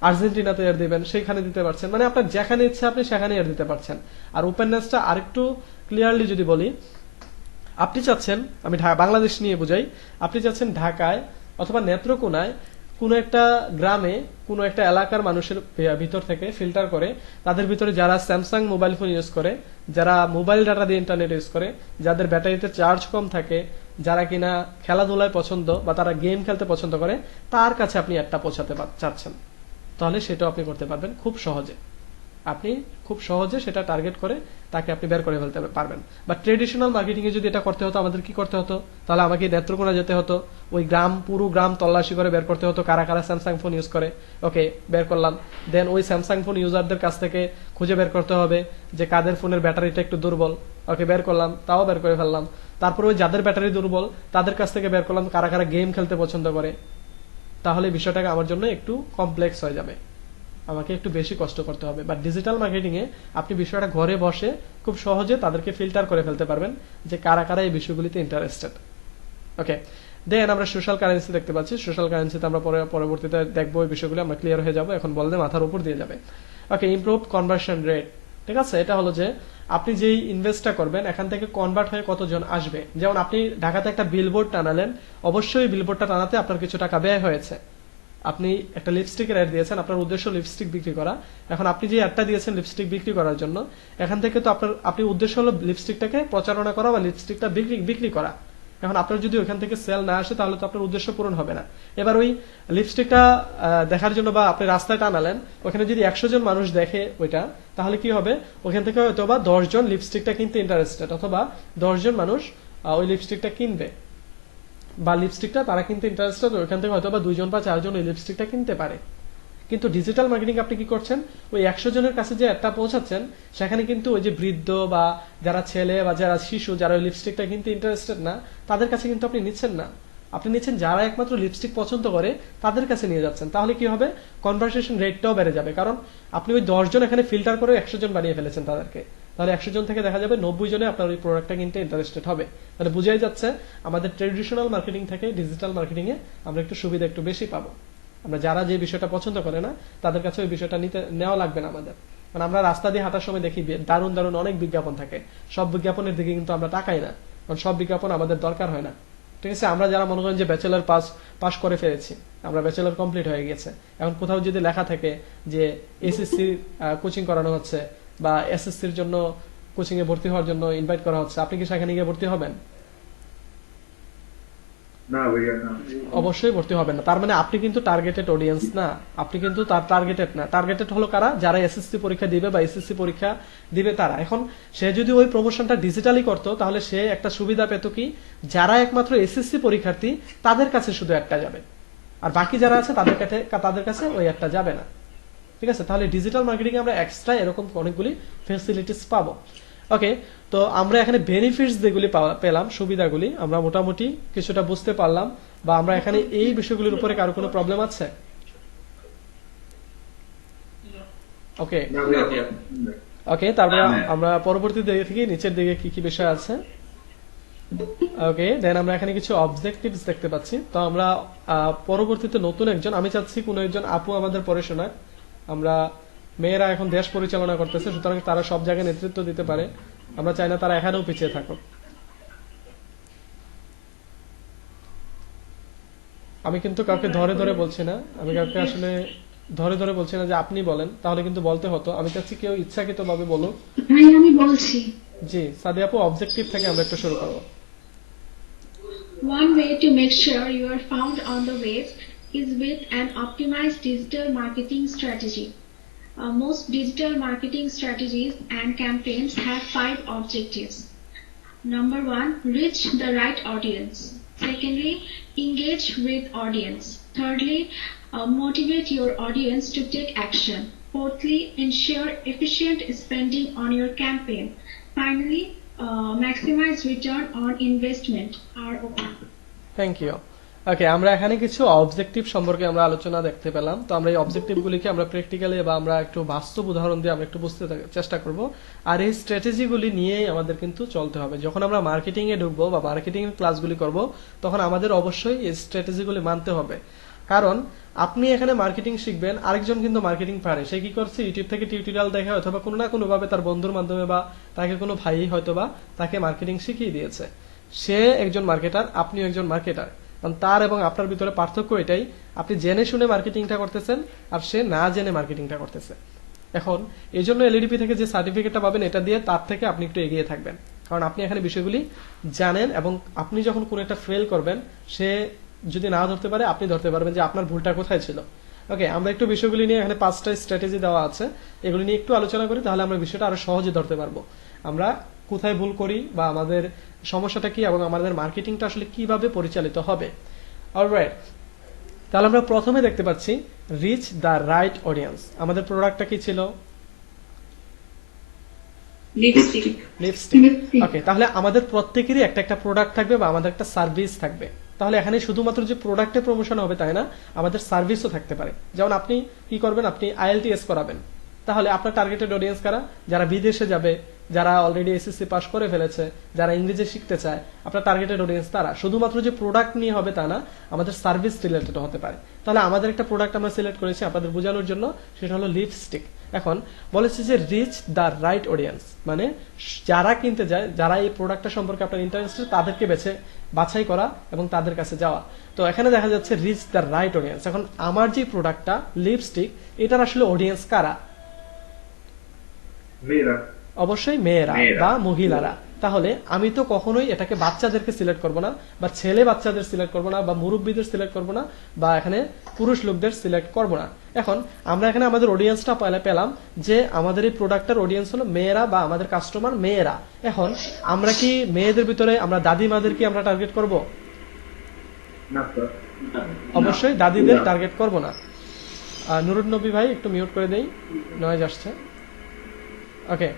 আর্জেন্টিনাতে এর দিবেন, সেইখানে দিতে পারছেন। মানে আপনার যেখানে ইচ্ছে আপনি সেখানে এর দিতে পারছেন। আর ওপেননেসটা আরেকটু ক্লিয়ারলি যদি বলি, আপনি চাচ্ছেন, আমি বাংলাদেশ নিয়ে বুঝাই, আপনি চাচ্ছেন ঢাকায় অথবা নেত্রকোনায় কোনো একটা গ্রামে কোনো একটা এলাকার মানুষের ভিতর থেকে ফিল্টার করে তাদের ভিতরে যারা স্যামসাং মোবাইল ফোন ইউজ করে, যারা মোবাইল ডাটা দিয়ে ইন্টারনেট ইউজ করে, যাদের ব্যাটারিতে চার্জ কম থাকে, যারা কিনা খেলাধুলায় পছন্দ বা তারা গেম খেলতে পছন্দ করে, তার কাছে আপনি একটা পৌঁছাতে চাচ্ছেন, তাহলে সেটাও আপনি করতে পারবেন খুব সহজে। আপনি খুব সহজে সেটা টার্গেট করে তাকে আপনি বের করে ফেলতে পারবেন। বা ট্রেডিশনাল মার্কেটিং এ যদি এটা করতে হতো, আমাদের কি করতে হতো? তাহলে আমাকে নেত্রকোনা যেতে হতো, ওই পুরো গ্রাম তল্লাশি করে বের করতে হতো কারা কারা স্যামসাং ফোন ইউজ করে। ওকে, বের করলাম। দেন ওই স্যামসাং ফোন ইউজারদের কাছ থেকে খুঁজে বের করতে হবে যে কাদের ফোনের ব্যাটারিটা একটু দুর্বল। ওকে, বের করলাম, তাও বের করে ফেললাম। তারপরে ওই যাদের ব্যাটারি দুর্বল তাদের কাছ থেকে বের করলাম কারা কারা গেম খেলতে পছন্দ করে। তাহলে বিষয়টাকে আমার জন্য একটু কমপ্লেক্স হয়ে যাবে, আমাকে একটু বেশি কষ্ট করতে হবে। বাট ডিজিটাল মার্কেটিং এ আপনি বিষয়টা ঘরে বসে খুব সহজে তাদেরকে ফিল্টার করে ফেলতে পারবেন যে কারা কারা এই বিষয়গুলিতে ইন্টারেস্টেড। ওকে, দেন আমরা সোশ্যাল কারেন্সি দেখতে পাচ্ছি। সোশ্যাল কারেন্সিতে আমরা পরবর্তীতে দেখবো এই বিষয়গুলো, আমরা ক্লিয়ার হয়ে যাবো। এখন বললে মাথার উপর দিয়ে যাবে। ওকে, ইমপ্রুভ কনভার্সন রেট। ঠিক আছে, এটা হলো যে আপনি যেই ইনভেস্টটা করবেন এখান থেকে কনভার্ট হয়ে কতজন আসবে। যেমন আপনি ঢাকাতে একটা বিলবোর্ড টানালেন, অবশ্যই বিলবোর্ডটা টানাতে আপনার কিছু টাকা ব্যয় হয়েছে। আপনি একটা লিপস্টিকের অ্যাড দিয়েছেন, আপনার উদ্দেশ্য লিপস্টিক বিক্রি করা। এখন আপনি যে অ্যাডটা দিয়েছেন লিপস্টিক বিক্রি করার জন্য, এখান থেকে তো আপনি উদ্দেশ্য হলো লিপস্টিকটাকে প্রচারণা করা বা লিপস্টিকটা বিক্রি করা। এখন আপনার যদি ওইখান থেকে সেল না আসে তাহলে তো আপনার উদ্দেশ্য পূরণ হবে না। এবার ওই লিপস্টিকটা দেখার জন্য বা আপনি রাস্তায় টানালেন, ওখানে যদি 100 জন মানুষ দেখে ওইটা, তাহলে কি হবে? ওখান থেকে হয়তো বা 10 জন লিপস্টিকটা কিনতে ইন্টারেস্টেড, অথবা 10 জন মানুষ ওই লিপস্টিকটা কিনবে বা লিপস্টিকটা তারা কিনতে ইন্টারেস্টেড, ওইখান থেকে হয়তো বা 2 জন বা 4 জন ওই লিপস্টিকটা কিনতে পারে। কিন্তু ডিজিটাল মার্কেটিং আপনি কি করছেন? ওই 100 জনের কাছে যে একটা পৌঁছাচ্ছেন, সেখানে কিন্তু ওই যে বৃদ্ধ বা যারা ছেলে বা যারা শিশু, যারা ওই লিপস্টিকটা কিনতে ইন্টারেস্টেড না, তাদের কাছে কিন্তু আপনি নিচ্ছেন না। আপনি নিচ্ছেন যারা একমাত্র লিপস্টিক পছন্দ করে তাদের কাছে নিয়ে যাচ্ছেন। তাহলে কি হবে? কনভারসেশন রেটটাও বেড়ে যাবে, কারণ আপনি ওই 10 জন এখানে ফিল্টার করে 100 জন বানিয়ে ফেলেছেন তাদেরকে। তাহলে 100 জন থেকে দেখা যাবে 90 জনে আপনার ওই প্রোডাক্টটা কিনতে ইন্টারেস্টেড হবে। তাহলে বুঝাই যাচ্ছে আমাদের ট্রেডিশনাল মার্কেটিং থেকে ডিজিটাল মার্কেটিং এ আমরা একটু সুবিধা একটু বেশি পাবো। আমরা যারা যে বিষয়টা পছন্দ করে না তাদের কাছে ওই বিষয়টা নেওয়া লাগবে না আমাদের। কারণ আমরা রাস্তা দিয়ে হাঁটার সময় দেখি দারুণ দারুণ অনেক বিজ্ঞাপন থাকে, সব বিজ্ঞাপনের দিকে কিন্তু আমরা তাকাই না, কারণ সব বিজ্ঞাপন আমাদের দরকার হয় না। ঠিক আছে, আমরা যারা মনে করেন যে ব্যাচেলর পাস করে ফেলেছি, আমরা ব্যাচেলর কমপ্লিট হয়ে গেছে, এখন কোথাও যদি লেখা থাকে যে এসএসসি কোচিং করানো হচ্ছে, বা এসএসসির জন্য কোচিং এ ভর্তি হওয়ার জন্য ইনভাইট করা হচ্ছে, আপনি কি সেখানে গিয়ে ভর্তি হবেন? না ভাইয়া না। অবশ্যই ভর্তি হবেন না। তার মানে আপনি কিন্তু টার্গেটেড অডিয়েন্স না, আপনি কিন্তু তার টার্গেটেড না। টার্গেটেড হলো কারা? যারা এসএসসি পরীক্ষা দিবে বা এসএসসি পরীক্ষা দিবে তারা। এখন সে যদি ওই প্রমোশনটা ডিজিটালি করতো তাহলে সে একটা সুবিধা পেত কি, যারা একমাত্র এসএসসি পরীক্ষার্থী তাদের কাছে শুধু একটা যাবে, আর বাকি যারা আছে তাদের কাছে ওই একটা যাবে না। ঠিক আছে, তাহলে ডিজিটাল মার্কেটিং আমরা এক্সট্রা এরকম অনেকগুলি ফ্যাসিলিটিস পাবো। ওকে, তো আমরা এখানে বেনিফিটস যেগুলি পেলাম, সুবিধাগুলি আমরা মোটামুটি কিছুটা বুঝতে পারলাম, বা আমরা এখানে এই বিষয়গুলির উপরে কারো কোনো প্রবলেম আছে? ওকে না ভাইয়া। ওকে, তারপরে আমরা পরবর্তী দিকে থেকে নিচের দিকে কি কি বিষয় আছে। ওকে, দেন আমরা এখানে কিছু অবজেক্টিভস দেখতে পাচ্ছি। তো আমরা পরবর্তীতে নতুন একজন, আমি চাচ্ছি কোনো একজন আপু আমাদের পড়ে শোনাক। আমরা মেয়েরা এখন দেশ পরিচালনা করতেছে, সুতরাং তারা সব জায়গায় নেতৃত্ব দিতে পারে, আমরা চাই না তারা এখানেও পিছিয়ে থাকুক। আমি কিন্তু কাউকে ধরে ধরে বলছি না, আমি কাউকে আসলে ধরে ধরে বলছি না যে আপনি বলেন, তাহলে কিন্তু বলতে হতো। আমি চাচ্ছি কেউ ইচ্ছাকৃত ভাবে বলুক। ভাই আমি বলছি। জি সাদিয়া আপু, অবজেক্টিভ থেকে আমরা একটু শুরু করবো। One way to make sure you are found on the web is with an optimized digital marketing strategy. Most digital marketing strategies and campaigns have 5 objectives. Number 1, reach the right audience. Secondly, engage with audience. Thirdly, motivate your audience to take action. Fourthly, ensure efficient spending on your campaign. Finally, maximize return on investment, ROI. Thank you. Okay, আমরা এখানে কিছু অবজেক্টিভ সম্পর্কে আমরা আলোচনা দেখতে পেলাম। তো আমরা এই অবজেক্টিভ গুলিকে আমরা প্র্যাকটিক্যালি বা আমরা একটু বাস্তব উদাহরণ দিয়ে আমরা একটু বুঝতে চেষ্টা করব। আর এই স্ট্র্যাটেজিগুলি নিয়েই আমাদের কিন্তু চলতে হবে। যখন আমরা মার্কেটিং এ ঢুকবো বা মার্কেটিং এর ক্লাসগুলি করব, তখন আমাদের অবশ্যই এই স্ট্র্যাটেজিগুলি মানতে হবে। কারণ আপনি এখানে মার্কেটিং শিখবেন, আরেকজন কিন্তু মার্কেটিং পারে, সে কি করছে, ইউটিউব থেকে টিউটোরিয়াল দেখে অথবা কোনো না কোনো ভাবে তার বন্ধুর মাধ্যমে বা তাকে কোনো ভাই হয়তো বা তাকে মার্কেটিং শিখিয়ে দিয়েছে। সে একজন মার্কেটার, আপনিও একজন মার্কেটার। কারণ তার এবং আপনার ভিতরে পার্থক্য এটাই, আপনি জেনে শুনে মার্কেটিংটা করতেছেন আর সে না জেনে মার্কেটিংটা করতেছে। এখন এই জন্য এলইডিপি থেকে যে সার্টিফিকেটটা পাবেন, এটা দিয়ে তার থেকে আপনি একটু এগিয়ে থাকবেন, কারণ আপনি এখানে বিষয়গুলি জানেন, এবং আপনি যখন কোনো একটা ফেল করবেন, সে যদি না ধরতে পারে আপনি ধরতে পারবেন যে আপনার ভুলটা কোথায় ছিল। ওকে, আমরা একটু বিষয়গুলি নিয়ে, এখানে 5টা স্ট্র্যাটেজি দেওয়া আছে, এগুলি নিয়ে একটু আলোচনা করি, তাহলে আমরা বিষয়টা আরো সহজে ধরতে পারবো। আমরা কোথায় ভুল করি বা আমাদের সমস্যাটা কি এবং আমাদের মার্কেটিংটা আসলে কিভাবে পরিচালিত হবে। অলরাইট, তাহলে আমরা প্রথমে দেখতে পাচ্ছি রিচ দ্য রাইট অডিয়েন্স। আমাদের প্রোডাক্টটা কি ছিল? Lipstick. লিপস্টিক। ওকে, তাহলে আমাদের প্রত্যেকেরই একটা একটা প্রোডাক্ট থাকবে বা আমাদের একটা সার্ভিস থাকবে। তাহলে এখানে শুধুমাত্র যে প্রোডাক্টে প্রমোশন হবে তাই না, আমাদের সার্ভিসও থাকতে পারে। যেমন আপনি কি করবেন, আপনি আইএলটিএস করাবেন, তাহলে আপনার টার্গেটেড অডিয়েন্স কারা? যারা বিদেশে যাবে, যারা অলরেডি এসএসসি পাস করে ফেলেছে, যারা ইংরেজি শিখতে চায়, আপনার টার্গেটেড অডিয়েন্স তারা। শুধুমাত্র যে প্রোডাক্ট নিয়ে হবে তা না, আমাদের সার্ভিস রিলেটেড হতে পারে। তাহলে আমাদের একটা প্রোডাক্ট আমরা সিলেক্ট করেছি আপনাদের বোঝানোর জন্য, সেটা হলো লিপস্টিক। এখন বলেছে যে রিচ দ্য রাইট অডিয়েন্স, মানে যারা কিনতে যায়, যারা এই প্রোডাক্টটা সম্পর্কে আপনার ইন্টারেস্টেড, তাদেরকে বাছাই করা এবং তাদের কাছে যাওয়া। তো এখানে দেখা যাচ্ছে রিচ দ্য রাইট অডিয়েন্স। এখন আমার যে প্রোডাক্টটা লিপস্টিক, এটার আসলে অডিয়েন্স কারা? মেয়েরা। অবশ্যই মেয়েরা বা মহিলারা। তাহলে আমি তো কখনোই এটাকে বাচ্চাদেরকে সিলেক্ট করব না, বা ছেলে বাচ্চাদের সিলেক্ট করব না, বা মুরব্বীদের সিলেক্ট করব না, বা এখানে পুরুষ লোকদের সিলেক্ট করব না। এখন আমরা এখানে আমাদের অডিয়েন্সটা পেলাম যে আমাদের এই প্রোডাক্টের অডিয়েন্স হলো মেয়েরা বা আমাদের কাস্টমার মেয়েরা। এখন আমরা কি মেয়েদের ভিতরে আমরা দাদিমাদের কি আমরা টার্গেট করব? না স্যার। অবশ্যই দাদিদের টার্গেট করব না। নুরুন নবী ভাই একটু মিউট করে দেই, নয়েজ আসছে। ওকে,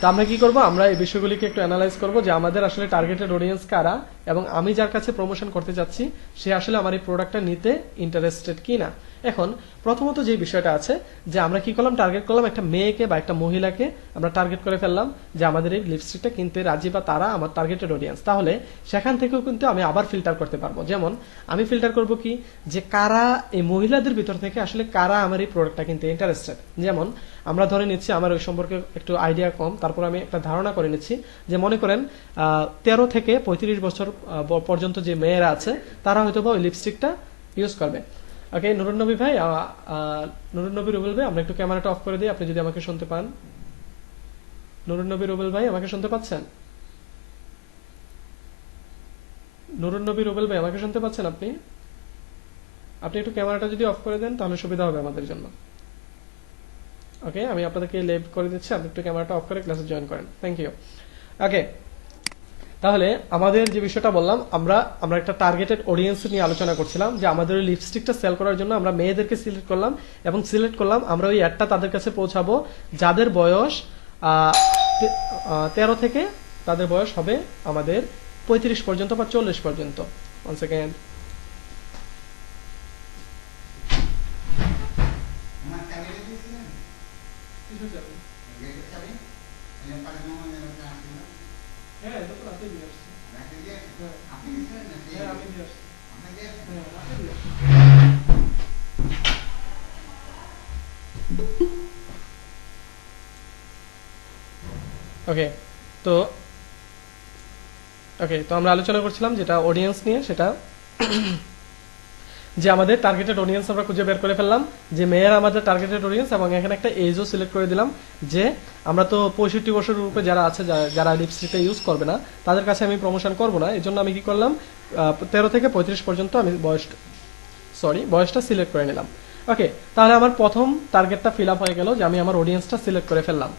তো আমরা কি করব, আমরা এই বিষয়গুলিকে একটু অ্যানালাইজ করব যে আমাদের আসলে টার্গেটেড অডিয়েন্স কারা, এবং আমি যার কাছে প্রমোশন করতে যাচ্ছি সে আসলে আমার এই প্রোডাক্টটা নিতে ইন্টারেস্টেড কিনা। এখন প্রথমত যে বিষয়টা আছে যে আমরা কি করলাম, টার্গেট করলাম একটা মেয়েকে বা একটা মহিলাকে আমরা টার্গেট করে ফেললাম যে আমাদের এই লিপস্টিকটা কিনতে রাজি বা তারা আমার টার্গেটেড অডিয়েন্স। তাহলে সেখান থেকেও কিন্তু আমি আবার ফিল্টার করতে পারবো। যেমন আমি ফিল্টার করব কি, যে কারা এই মহিলাদের ভিতর থেকে আসলে কারা আমার এই প্রোডাক্টটা কিনতে ইন্টারেস্টেড। যেমন আমরা ধরে নিচ্ছি আমার ওই সম্পর্কে একটু আইডিয়া কম, তারপর আমি একটা ধারণা করে নিচ্ছি যে মনে করেন 13 থেকে 35 বছর পর্যন্ত যে মেয়েরা আছে তারা হয়তো বা ওই লিপস্টিকটা ইউজ করবে। ওকে, নুরুন নবী ভাই, নুরুন নবী রুবেল ভাই, আমরা একটু ক্যামেরাটা অফ করে দিই, আপনি যদি আমাকে শুনতে পান। নুরুন নবী রুবেল ভাই আমাকে শুনতে পাচ্ছেন? নুরুন নবী রুবেল ভাই আমাকে শুনতে পাচ্ছেন আপনি? আপনি একটু ক্যামেরাটা যদি অফ করে দেন তাহলে সুবিধা হবে আমাদের জন্য। ওকে, আমি আপনাদেরকে লেভ করে দিচ্ছি, আপনি একটু ক্যামেরাটা অফ করে ক্লাসে জয়েন করেন। Thank you. ওকে, তাহলে আমাদের যে বিষয়টা বললাম, আমরা একটা টার্গেটেড অডিয়েন্স নিয়ে আলোচনা করছিলাম যে আমাদের ওই লিপস্টিকটা সেল করার জন্য আমরা মেয়েদেরকে সিলেক্ট করলাম এবং সিলেক্ট করলাম আমরা ওই অ্যাডটা তাদের কাছে পৌঁছাবো যাদের বয়স 13 থেকে তাদের বয়স হবে আমাদের 35 পর্যন্ত বা 40 পর্যন্ত। One second. ওকে, তো আমরা আলোচনা করছিলাম যেটা অডিয়েন্স নিয়ে, সেটা যে আমাদের টার্গেটেড অডিয়েন্স আমরা খুঁজে বের করে ফেললাম যে মেয়েরা আমাদের টার্গেটেড অডিয়েন্স, এবং এখানে একটা এজও সিলেক্ট করে দিলাম যে আমরা তো 65 বছরের উপরে যারা আছে, যারা লিপস্টিকটা ইউজ করবে না তাদের কাছে আমি প্রমোশন করব না। এই জন্য আমি কি করলাম, 13 থেকে 35 পর্যন্ত আমি বয়সটা সিলেক্ট করে নিলাম। ওকে, তাহলে আমার প্রথম টার্গেটটা ফিল আপ হয়ে গেল যে আমি আমার অডিয়েন্সটা সিলেক্ট করে ফেললাম।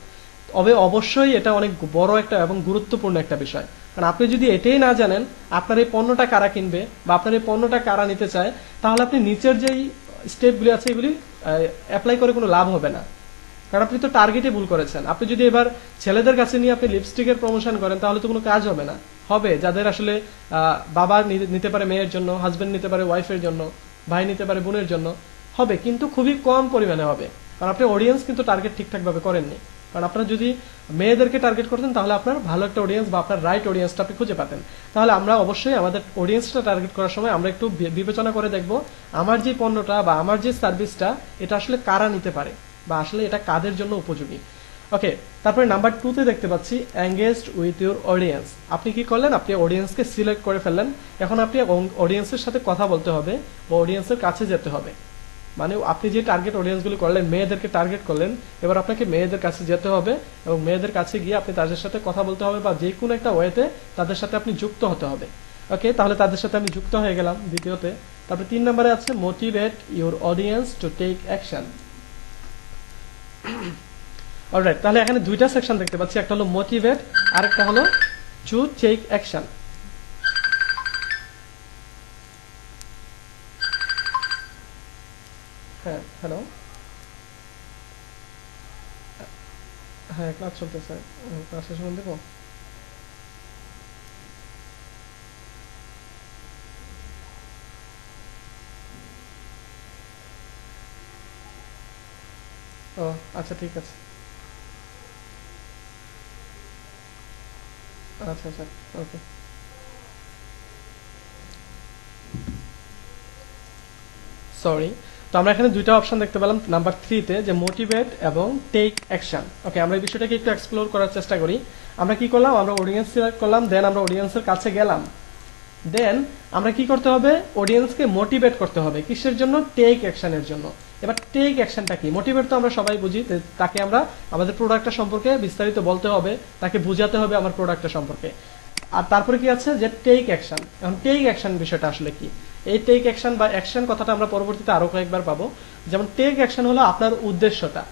তবে অবশ্যই এটা অনেক বড় একটা এবং গুরুত্বপূর্ণ একটা বিষয়, কারণ আপনি যদি এটাই না জানেন আপনার এই পণ্যটা কারা কিনবে বা আপনার এই পণ্যটা কারা নিতে চায়, তাহলে আপনি নিচের যেই স্টেপগুলি আছে এগুলি অ্যাপ্লাই করে কোনো লাভ হবে না, কারণ আপনি তো টার্গেটে ভুল করেছেন। আপনি যদি এবার ছেলেদের কাছে নিয়ে আপনি লিপস্টিকের প্রমোশন করেন তাহলে তো কোনো কাজ হবে না। হবে যাদের আসলে বাবা নিতে পারে মেয়ের জন্য, হাজবেন্ড নিতে পারে ওয়াইফের জন্য, ভাই নিতে পারে বোনের জন্য, হবে কিন্তু খুবই কম পরিমাণে হবে, কারণ আপনি অডিয়েন্স কিন্তু টার্গেট ঠিকঠাকভাবে করেননি। কারণ আপনারা যদি মেয়েদেরকে টার্গেট করতেন তাহলে আপনার ভালো একটা অডিয়েন্স বা আপনার রাইট অডিয়েন্সটা আপনি খুঁজে পাতেন। তাহলে আমরা অবশ্যই আমাদের অডিয়েন্সটা টার্গেট করার সময় আমরা একটু বিবেচনা করে দেখব আমার যে পণ্যটা বা আমার যে সার্ভিসটা এটা আসলে কারা নিতে পারে বা আসলে এটা কাদের জন্য উপযোগী। ওকে, তারপরে নাম্বার 2তে দেখতে পাচ্ছি এঙ্গেজড উইথ ইউর অডিয়েন্স। আপনি কি করলেন, আপনি অডিয়েন্সকে সিলেক্ট করে ফেললেন, এখন আপনি অডিয়েন্সের সাথে কথা বলতে হবে বা অডিয়েন্সের কাছে যেতে হবে। মানে আপনি যে টার্গেট অডিয়েন্সগুলো করলেন, মেয়েদেরকে টার্গেট করলেন, এবার আপনাকে মেয়েদের কাছে যেতে হবে এবং মেয়েদের কাছে গিয়ে আপনি তাদের সাথে কথা বলতে হবে বা যে কোনো একটা ওয়েতে তাদের সাথে আপনি যুক্ত হতে হবে। ওকে, তাহলে তাদের সাথে আমি যুক্ত হয়ে গেলাম দ্বিতীয়তে। তারপরে 3 নম্বরে আছে motivate your audience to take action. Alright, তাহলে এখানে দুইটা সেকশন দেখতে পাচ্ছি, একটা হলো মোটিভেট আর একটা হলো টু টেক অ্যাকশন। হ্যাঁ, হ্যালো, হ্যাঁ ক্লাস চলতেছে, ক্লাস শেষ হয়ে দেবো। ও আচ্ছা, ঠিক আছে, আচ্ছা আচ্ছা, ওকে। সরি, তো আমরা এখানে দুইটা অপশন দেখতে পেলাম নাম্বার 3তে, যে মোটিভেট এবং টেক অ্যাকশন। ওকে, আমরা এই বিষয়টাকে একটু এক্সপ্লোর করার চেষ্টা করি। আমরা কি করলাম, আমরা অডিয়েন্স সিলেক্ট করলাম, দেন আমরা অডিয়েন্সের কাছে গেলাম, দেন আমরা কি করতে হবে, অডিয়েন্সকে মোটিভেট করতে হবে কিসের জন্য, টেক অ্যাকশনের জন্য। এবার টেক অ্যাকশনটা কি? মোটিভেট তো আমরা সবাই বুঝি, তাকে আমরা আমাদের প্রোডাক্টটা সম্পর্কে বিস্তারিত বলতে হবে, তাকে বুঝাতে হবে আমার প্রোডাক্টটা সম্পর্কে। আর তারপরে কি আছে যে টেক অ্যাকশন। এখন টেক অ্যাকশন বিষয়টা আসলে কি? এই টেক অ্যাকশন বা অ্যাকশন কথাটা আমরা পরবর্তীতে আরো কয়েকবার পাবো। যেমন টেক অ্যাকশন হলো আপনার উদ্দেশ্যটা,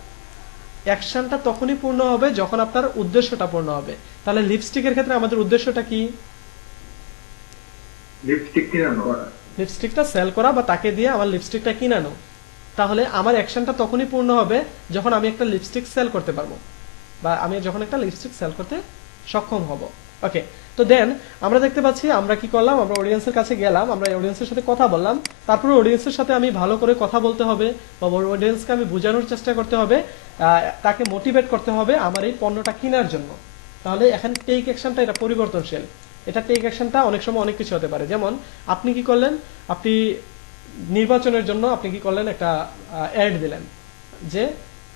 অ্যাকশনটা তখনই পূর্ণ হবে যখন আপনার উদ্দেশ্যটা পূর্ণ হবে। তাহলে লিপস্টিকের ক্ষেত্রে আমাদের উদ্দেশ্যটা কি? লিপস্টিক কিনানো, লিপস্টিকটা সেল করা বা তাকে দিয়ে আমার লিপস্টিকটা কিনানো। তাহলে আমার অ্যাকশনটা তখনই পূর্ণ হবে যখন আমি একটা লিপস্টিক সেল করতে পারবো বা আমি যখন একটা লিপস্টিক সেল করতে সক্ষম হব। ওকে, তো দেন আমরা দেখতে পাচ্ছি আমরা কি করলাম, আমরা অডিয়েন্সের কাছে গেলাম, আমরা অডিয়েন্সের সাথে কথা বললাম, তারপরে অডিয়েন্সের সাথে আমি ভালো করে কথা বলতে হবে বা অডিয়েন্সকে আমি বোঝানোর চেষ্টা করতে হবে, তাকে মোটিভেট করতে হবে আমার এই পণ্যটা কেনার জন্য। তাহলে এখানে টেক অ্যাকশনটা এটা পরিবর্তনশীল, এটা টেক অ্যাকশনটা অনেক সময় অনেক কিছু হতে পারে। যেমন আপনি কি করলেন, আপনি নির্বাচনের জন্য আপনি কি করলেন, একটা অ্যাড দিলেন যে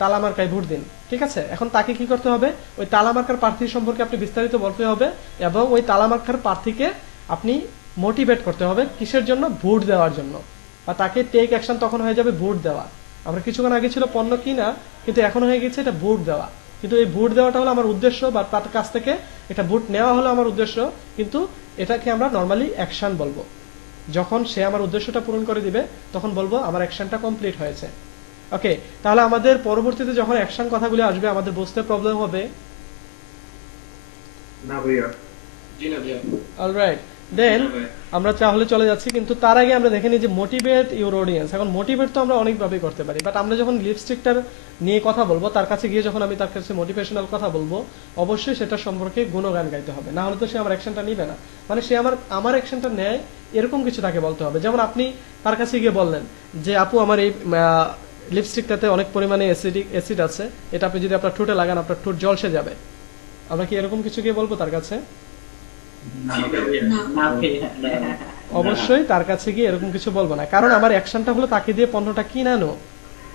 তালামার্কায় ভোট দিন, ঠিক আছে। এখন তাকে কি করতে হবে, ওই তালামার্কার প্রার্থী সম্পর্কে আপনি বিস্তারিত বলতে হবে এবং ওই তালামার্কার প্রার্থীকে আপনি মোটিভেট করতে হবে কিসের জন্য, ভোট দেওয়ার জন্য। বা তাকে টেক অ্যাকশন তখন হয়ে যাবে ভোট দেওয়া। আমরা কিছুক্ষণ আগে ছিল পণ্য কিনা, কিন্তু এখন হয়ে গেছে এটা ভোট দেওয়া। কিন্তু এই ভোট দেওয়াটা হলো আমার উদ্দেশ্য, বা তার কাছ থেকে একটা ভোট নেওয়া হলো আমার উদ্দেশ্য, কিন্তু এটাকে আমরা নর্মালি অ্যাকশন বলবো। যখন সে আমার উদ্দেশ্যটা পূরণ করে দিবে তখন বলবো আমার অ্যাকশনটা কমপ্লিট হয়েছে। ওকে, তাহলে আমাদের পরবর্তীতে যখন অ্যাকশন কথাগুলো আসবে আমাদের বুঝতে প্রবলেম হবে। না ভাইয়া। জি না ভাইয়া। অলরাইট, দেন আমরা তাহলে চলে যাচ্ছি, কিন্তু তার আগে আমরা দেখে নিই যে মোটিভেট ইউর অডিয়েন্স। এখন মোটিভেট তো আমরা অনেকভাবেই করতে পারি, বাট আমরা যখন লিপস্টিকটার নিয়ে কথা বলবো, তার কাছে গিয়ে যখন আমি তার কাছে মোটিভেশনাল কথা বলবো, অবশ্যই সেটা সম্পর্কে গুণগান গাইতে হবে, না হলে তো সে আমার অ্যাকশনটা নিবে না। মানে সে আমার অ্যাকশনটা নেয় এরকম কিছু তাকে বলতে হবে। যেমন আপনি তার কাছে গিয়ে বললেন যে আপু আমার এই লিপস্টিকটাতে অনেক পরিমাণে অ্যাসিড আছে, এটা আপনি যদি আপনার ঠোঁটে লাগান আপনার ঠোঁট জলসে যাবে। আমরা কি এরকম কিছু গিয়ে বলবো তার কাছে? অবশ্যই তার কাছে গিয়ে এরকম কিছু বলবো না, কারণ আমার অ্যাকশনটা হলো তাকে দিয়ে পণ্যটা কিনানো।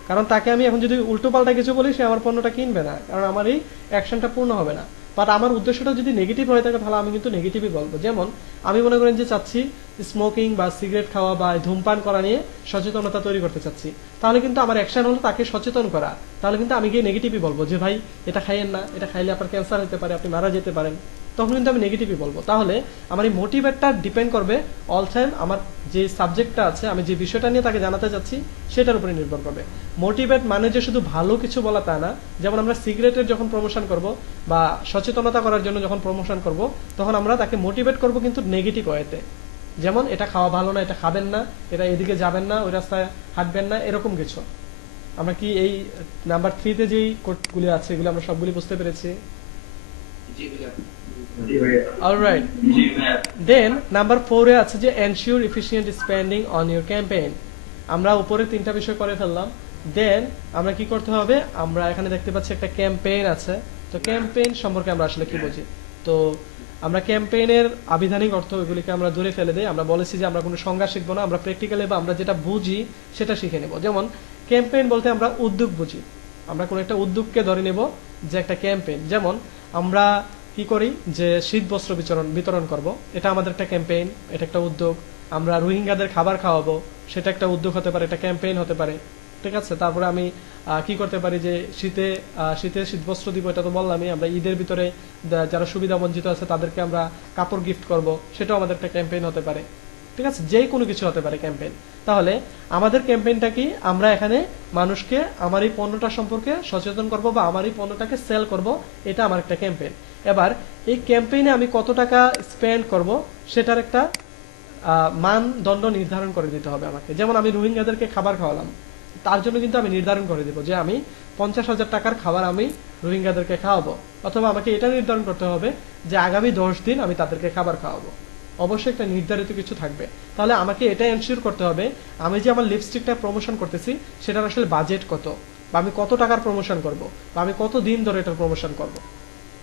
কারণ তাকে আমি এখন যদি উল্টো পাল্টা কিছু বলি সে আমার পণ্যটা কিনবে না, কারণ আমার এই অ্যাকশনটা পূর্ণ হবে না। বাট আমার উদ্দেশ্যটা যদি নেগেটিভ হয়ে থাকে তাহলে আমি কিন্তু নেগেটিভই বলবো। যেমন আমি মনে করেন যে চাচ্ছি স্মোকিং বা সিগারেট খাওয়া বা ধূমপান করা নিয়ে সচেতনতা তৈরি করতে চাচ্ছি, তাহলে কিন্তু আমার অ্যাকশন হলো তাকে সচেতন করা। তাহলে কিন্তু আমি গিয়ে নেগেটিভই বলবো যে ভাই এটা খাইয়েন না, এটা খাইলে আপনার ক্যান্সার হতে পারে, আপনি মারা যেতে পারেন, তখন কিন্তু আমি নেগেটিভই বলবো। তাহলে আমার এই মোটিভেটটা ডিপেন্ড করবে অল টাইম আমার যে সাবজেক্টটা আছে, আমি যে বিষয়টা নিয়ে তাকে জানাতে চাচ্ছি সেটার উপরে নির্ভর করবে। মোটিভেট মানে যে শুধু ভালো কিছু বলা তা না। যেমন আমরা সিগারেটের যখন প্রমোশন করব বা সচেতনতা করার জন্য যখন প্রমোশন করব, তখন আমরা তাকে মোটিভেট করব কিন্তু নেগেটিভ ওয়েতে। যেমন এটা খাওয়া ভালো না, এটা খাবেন না, এটা এদিকে যাবেন না, ওই রাস্তায় হাঁটবেন না, এরকম কিছু। আমরা কি এই নাম্বার 3-তে যেই কোডগুলি আছে এগুলো আমরা সবগুলি বুঝতে পেরেছি? জি ভাইয়া। জি ভাইয়া। অলরাইট, দেন নাম্বার 4-এ আছে যে ensure efficient spending on your campaign. আমরা উপরে 3টা বিষয় করে ফেললাম। দেন আমরা কি করতে হবে, আমরা এখানে দেখতে পাচ্ছি একটা ক্যাম্পেইন আছে। তো ক্যাম্পেইন সম্পর্কে আমরা আসলে কি বুঝি? তো আমরা ক্যাম্পেইনের আবিধানিক অর্থ এগুলিকে আমরা দূরে ফেলে দিই। আমরা বলেছি যে আমরা কোনো সংজ্ঞা শিখবো না, আমরা প্র্যাকটিক্যালি বা আমরা যেটা বুঝি সেটা শিখে নেব। যেমন ক্যাম্পেইন বলতে আমরা উদ্যোগ বুঝি, আমরা কোনো একটা উদ্যোগকে ধরে নেব যে একটা ক্যাম্পেইন। যেমন আমরা কি করি যে শীত বস্ত্র বিতরণ করব, এটা আমাদের একটা ক্যাম্পেইন, এটা একটা উদ্যোগ। আমরা রোহিঙ্গাদের খাবার খাওয়াবো, সেটা একটা উদ্যোগ হতে পারে, একটা ক্যাম্পেইন হতে পারে, ঠিক আছে। তারপরে আমি কি করতে পারি যে শীতে শীতবস্ত্র দিব, এটা তো বললামই। আমরা ঈদের ভিতরে যারা সুবিধা বঞ্চিত আছে তাদেরকে আমরা কাপড় গিফট করব, সেটাও আমাদের একটা ক্যাম্পেইন হতে পারে, ঠিক আছে। যে কোনো কিছু হতে পারে ক্যাম্পেইন। তাহলে আমাদের ক্যাম্পেইনটা কি, আমরা এখানে মানুষকে আমার এই পণ্যটা সম্পর্কে সচেতন করব বা আমার এই পণ্যটাকে সেল করব, এটা আমার একটা ক্যাম্পেইন। এবার এই ক্যাম্পেইনে আমি কত টাকা স্পেন্ড করব সেটার একটা মানদণ্ড নির্ধারণ করে দিতে হবে আমাকে। যেমন আমি রোহিঙ্গাদেরকে খাবার খাওয়ালাম, তার জন্য কিন্তু আমি নির্ধারণ করে দেবো যে আমি 50,000 টাকার খাবার আমি রোহিঙ্গাদেরকে খাওয়াবো। অথবা আমাকে এটা নির্ধারণ করতে হবে যে আগামী 10 দিন আমি তাদেরকে খাবার খাওয়াবো। অবশ্যই একটা নির্ধারিত কিছু থাকবে। তাহলে আমাকে এটা এনশিওর করতে হবে আমি যে আমার লিপস্টিকটা প্রমোশন করতেছি সেটার আসলে বাজেট কত, বা আমি কত টাকার প্রমোশন করব, বা আমি কত দিন ধরে এটার প্রমোশন করব।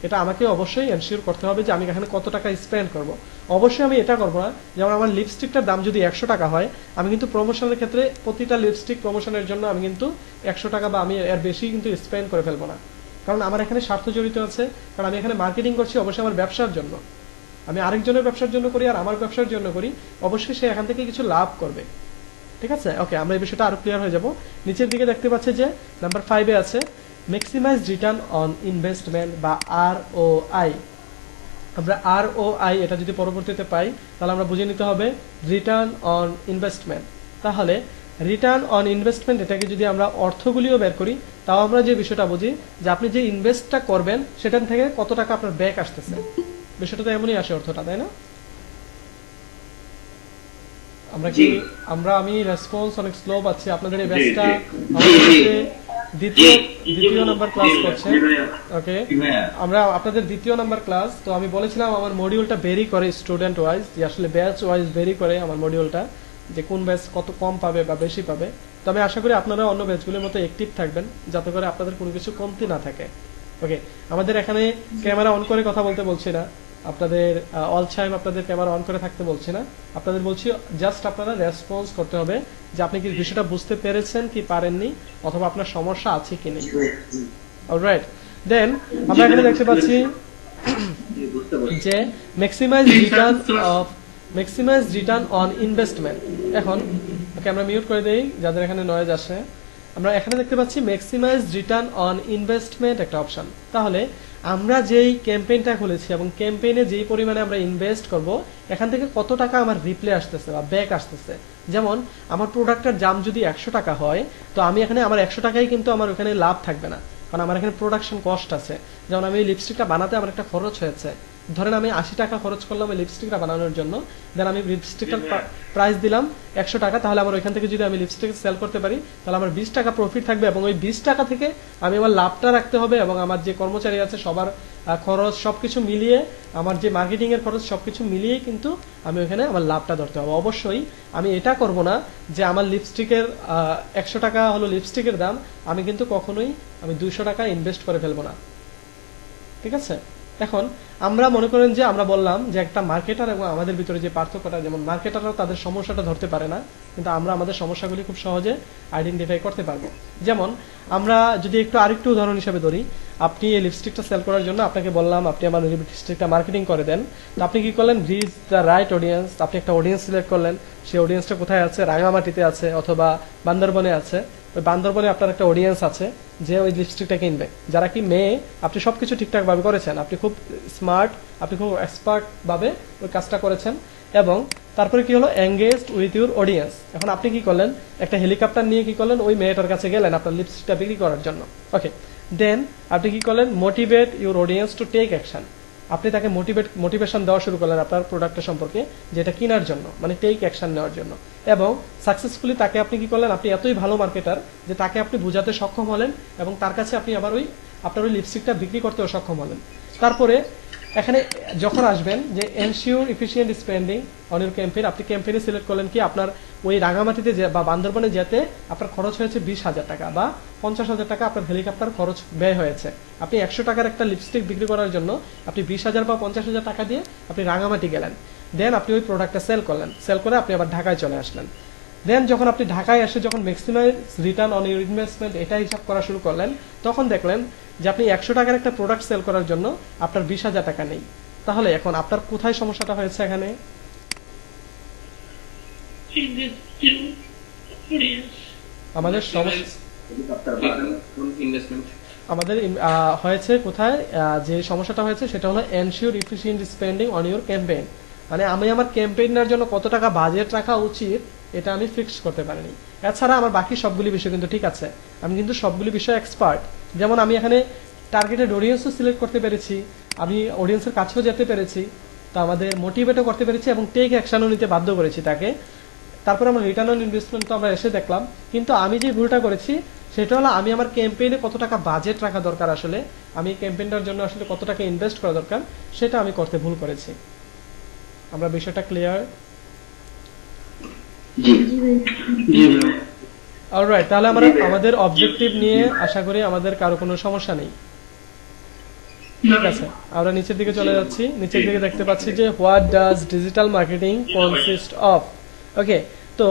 এটা আমাকে অবশ্যই এনশিওর করতে হবে যে আমি এখানে কত টাকা স্পেন্ড করব। অবশ্যই আমি এটা করবো না, যেমন আমার লিপস্টিকটার দাম যদি 100 টাকা হয়, আমি কিন্তু প্রমোশনের ক্ষেত্রে প্রতিটা লিপস্টিক প্রমোশনের জন্য আমি কিন্তু 100 টাকা বা আমি এর বেশি কিন্তু স্পেন্ড করে ফেলবো না। কারণ আমার এখানে স্বার্থ জড়িত আছে, কারণ আমি এখানে মার্কেটিং করছি অবশ্যই আমার ব্যবসার জন্য। আমি আরেকজনের ব্যবসার জন্য করি আর আমার ব্যবসার জন্য করি, অবশ্যই সে এখান থেকে কিছু লাভ করবে, ঠিক আছে। ওকে, আমরা এই বিষয়টা আরো ক্লিয়ার হয়ে যাব। নিচের দিকে দেখতে পাচ্ছি যে নাম্বার 5-এ আছে ম্যাক্সিমাইজ রিটার্ন অন ইনভেস্টমেন্ট বা ROI। আমরা ROI এটা যদি পরবর্তীতে পাই তাহলে আমরা বুঝে নিতে হবে রিটার্ন অন ইনভেস্টমেন্ট। তাহলে রিটার্ন অন ইনভেস্টমেন্ট এটাকে যদি আমরা অর্থগুলিও বের করি, তাও আমরা যে বিষয়টা বুঝি যে আপনি যে ইনভেস্টটা করবেন সেখান থেকে কত টাকা আপনার ব্যাক আসতেছে। বিষয়টা তো এমনই আসে অর্থটা, তাই না? আমি রেসপন্স অনেক স্লো পাচ্ছি। আপনাদের এই ব্যাচটা দ্বিতীয় নাম্বার ক্লাস করছে। ওকে, আমরা আপনাদের দ্বিতীয় নাম্বার ক্লাস। তো আমি বলেছিলাম আমার মডিউলটা ভেরি করে স্টুডেন্ট ওয়াইজ, যে আসলে ব্যাচ ওয়াইজ ভেরি করে আমার মডিউলটা, যে কোন ব্যাচ কত কম পাবে বা বেশি পাবে। তো আমি আশা করি আপনারা অন্য ব্যাচগুলোর মতো অ্যাক্টিভ থাকবেন যাতে করে আপনাদের কোনো কিছু কমতি না থাকে। ওকে, আমাদের এখানে ক্যামেরা অন করে কথা বলতে বলছি না, আপনাদের অল টাইম আপনাদের ক্যামেরা অন করে থাকতে বলছি না, আপনাদের বলছি জাস্ট আপনারা রেসপন্স করতে হবে যে আপনি কি বিষয়টা বুঝতে পেরেছেন কি পারেননি, অথবা আপনার সমস্যা আছে কি নেই। অলরাইট, দেন আমরা এখানে দেখতে পাচ্ছি যে ম্যাক্সিমাইজ রিটার্ন অন ইনভেস্টমেন্ট। এখন ওকে আমরা মিউট করে দেই যাদের এখানে নয়েজ আসে। আমরা এখানে দেখতে পাচ্ছি ম্যাক্সিমাইজ রিটার্ন অন ইনভেস্টমেন্ট একটা অপশন। তাহলে আমরা যেই ক্যাম্পেইনটা খুলেছি এবং ক্যাম্পেইনে যেই পরিমাণে আমরা ইনভেস্ট করব, এখান থেকে কত টাকা আমার রিপ্লে আসতেছে বা ব্যাক আসতেছে। যেমন আমার প্রোডাক্টের দাম যদি 100 টাকা হয়, তো আমি এখানে আমার 100 টাকাই কিন্তু আমার ওখানে লাভ থাকবে না, কারণ আমার এখানে প্রোডাকশন কস্ট আছে। যেমন আমি এই লিপস্টিকটা বানাতে আমার একটা খরচ হয়েছে, ধরেন আমি 80 টাকা খরচ করলাম এই লিপস্টিকটা বানানোর জন্য, দেন আমি লিপস্টিকটার প্রাইস দিলাম 100 টাকা, তাহলে আমার ওইখান থেকে যদি আমি লিপস্টিক সেল করতে পারি তাহলে আমার 20 টাকা প্রফিট থাকবে, এবং ওই 20 টাকা থেকে আমি আমার লাভটা রাখতে হবে, এবং আমার যে কর্মচারী আছে সবার খরচ সবকিছু মিলিয়ে, আমার যে মার্কেটিং এর খরচ সবকিছু মিলিয়ে কিন্তু আমি ওখানে আমার লাভটা ধরতে হবে। অবশ্যই আমি এটা করব না যে আমার লিপস্টিকের 100 টাকা হলো লিপস্টিকের দাম, আমি কিন্তু কখনোই আমি 200 টাকা ইনভেস্ট করে ফেলবো না, ঠিক আছে। এখন আমরা মনে করেন যে আমরা বললাম যে একটা মার্কেটার এবং আমাদের ভিতরে যে পার্থক্যটা, যেমন মার্কেটাররা তাদের সমস্যাটা ধরতে পারে না, কিন্তু আমরা আমাদের সমস্যাগুলি খুব সহজে আইডেন্টিফাই করতে পারবো। যেমন আমরা যদি একটু আরেকটু উদাহরণ হিসেবে ধরি, আপনি এই লিপস্টিকটা সেল করার জন্য আপনাকে বললাম আপনি আমার লিপস্টিকটা মার্কেটিং করে দেন, তো আপনি কি করলেন, রিচ দ্য রাইট অডিয়েন্স, আপনি একটা অডিয়েন্স সিলেক্ট করলেন। সেই অডিয়েন্সটা কোথায় আছে, রাঙামাটিতে আছে অথবা বান্দরবনে আছে। ওই বান্দরবনে আপনার একটা অডিয়েন্স আছে যে ওই লিপস্টিকটা কিনবে, যারা কি মেয়ে। আপনি সবকিছু ঠিকঠাক ভাবে করেছেন, আপনি খুব স্মার্ট, আপনি খুব এক্সপার্ট ভাবে ওই কাজটা করেছেন, এবং তারপরে কি হলো, এঙ্গেজড উইথ ইউর অডিয়েন্স। এখন আপনি কি করলেন, একটা হেলিকপ্টার নিয়ে কি করলেন, ওই মেয়েটার কাছে গেলেন আপনার লিপস্টিকটা বিক্রি করার জন্য। ওকে, দেন আপনি কি করলেন, motivate your audience to take action. আপনি তাকে মোটিভেশন দেওয়া শুরু করলেন আপনার প্রোডাক্টের সম্পর্কে, যেটা কেনার জন্য, মানে টেক অ্যাকশন নেওয়ার জন্য। এবং সাকসেসফুলি তাকে আপনি কি করলেন, আপনি এতই ভালো মার্কেটার যে তাকে আপনি বোঝাতে সক্ষম হলেন, এবং তার কাছে আপনি আবার আপনার ওই লিপস্টিকটা বিক্রি করতেও সক্ষম হলেন। তারপরে এখানে যখন আসবেন যে ensure efficient spending on your campaign, আপনি ক্যাম্পেইনে সিলেক্ট করলেন কি আপনার ওই রাঙামাটিতে বা বান্দরবনে যেতে আপনার খরচ হয়েছে 20,000 টাকা বা 50,000 টাকা আপনার হেলিকপ্টার খরচ ব্যয় হয়েছে। আপনি 100 টাকার একটা লিপস্টিক বিক্রি করার জন্য আপনি 20,000 বা 50,000 টাকা দিয়ে আপনি রাঙামাটি গেলেন, দেন আপনি ওই প্রোডাক্টটা সেল করলেন, সেল করে আপনি আবার ঢাকায় চলে আসলেন। দেন যখন আপনি ঢাকায় এসে যখন maximise return on your investment এটা হিসাব করা শুরু করলেন, তখন দেখলেন যে আপনি 100 টাকার একটা প্রোডাক্ট সেল করার জন্য আপনার 20,000 টাকা নেই। তাহলে এখন আপনার কোথায় সমস্যাটা হয়েছে, এখানে আমাদের ইনভেস্টমেন্ট আমাদের হয়েছে কোথায়, যে সমস্যাটা হয়েছে সেটা হলো ensure efficient spending on your campaign. মানে আমি আমার ক্যাম্পেইনের জন্য কত টাকা বাজেট রাখা উচিত এটা আমি ফিক্স করতে পারিনি। এছাড়া আমার বাকি সবগুলি বিষয় কিন্তু ঠিক আছে, আমি কিন্তু সবগুলি বিষয় এক্সপার্ট। যেমন আমি এখানে টার্গেটেড অডিয়েন্সও সিলেক্ট করতে পেরেছি, আমি অডিয়েন্সের কাছেও যেতে পেরেছি, তো আমাদের মোটিভেটও করতে পেরেছি এবং টেক অ্যাকশনও নিতে বাধ্য করেছি তাকে। তারপর আমরা রিটার্ন অন ইনভেস্টমেন্ট তো আমরা এসে দেখলাম, কিন্তু আমি যে ভুলটা করেছি সেটা হলো আমি আমার ক্যাম্পেইনে কত টাকা বাজেট রাখা দরকার, আসলে আমি ক্যাম্পেইনটার জন্য আসলে কত টাকা ইনভেস্ট করা দরকার সেটা আমি করতে ভুল করেছি। আমরা বিষয়টা ক্লিয়ার? অলরাইট, তাহলে আমরা আমাদের অবজেক্টিভ নিয়ে আশা করি আমাদের কারো কোনো সমস্যা নেই। ঠিক আছে, আমরা নিচের দিকে চলে যাচ্ছি। নিচের দিকে দেখতে পাচ্ছি যে what does digital marketing consist of. Okay, তো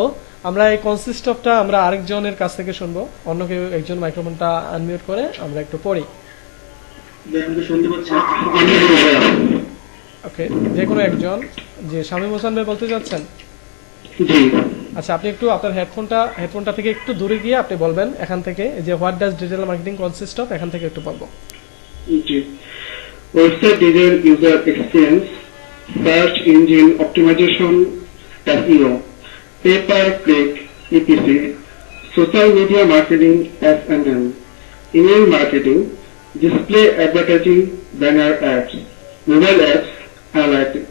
আমরা এই কনসিস্ট অফটা আমরা আরেকজনের কাছ থেকে শুনবো। অন্য কেউ একজন মাইক্রোফোনটা আনমিউট করে আমরা একটু পড়ি। ওকে, যে কোনো একজন, যে শামীম হোসেন ভাই বলতে চাচ্ছেন? আচ্ছা, আপনি একটু আপনার হেডফোনটা থেকে একটু দূরে গিয়ে আপনি বলবেন এখান থেকে, যে what does digital marketing consist of, এখান থেকে একটু বলবো। Website design, user experience, search engine optimization, SEO, pay-per-click, etc., social media marketing, SMM, email marketing, display advertising, banner ads, mobile apps, highlighting.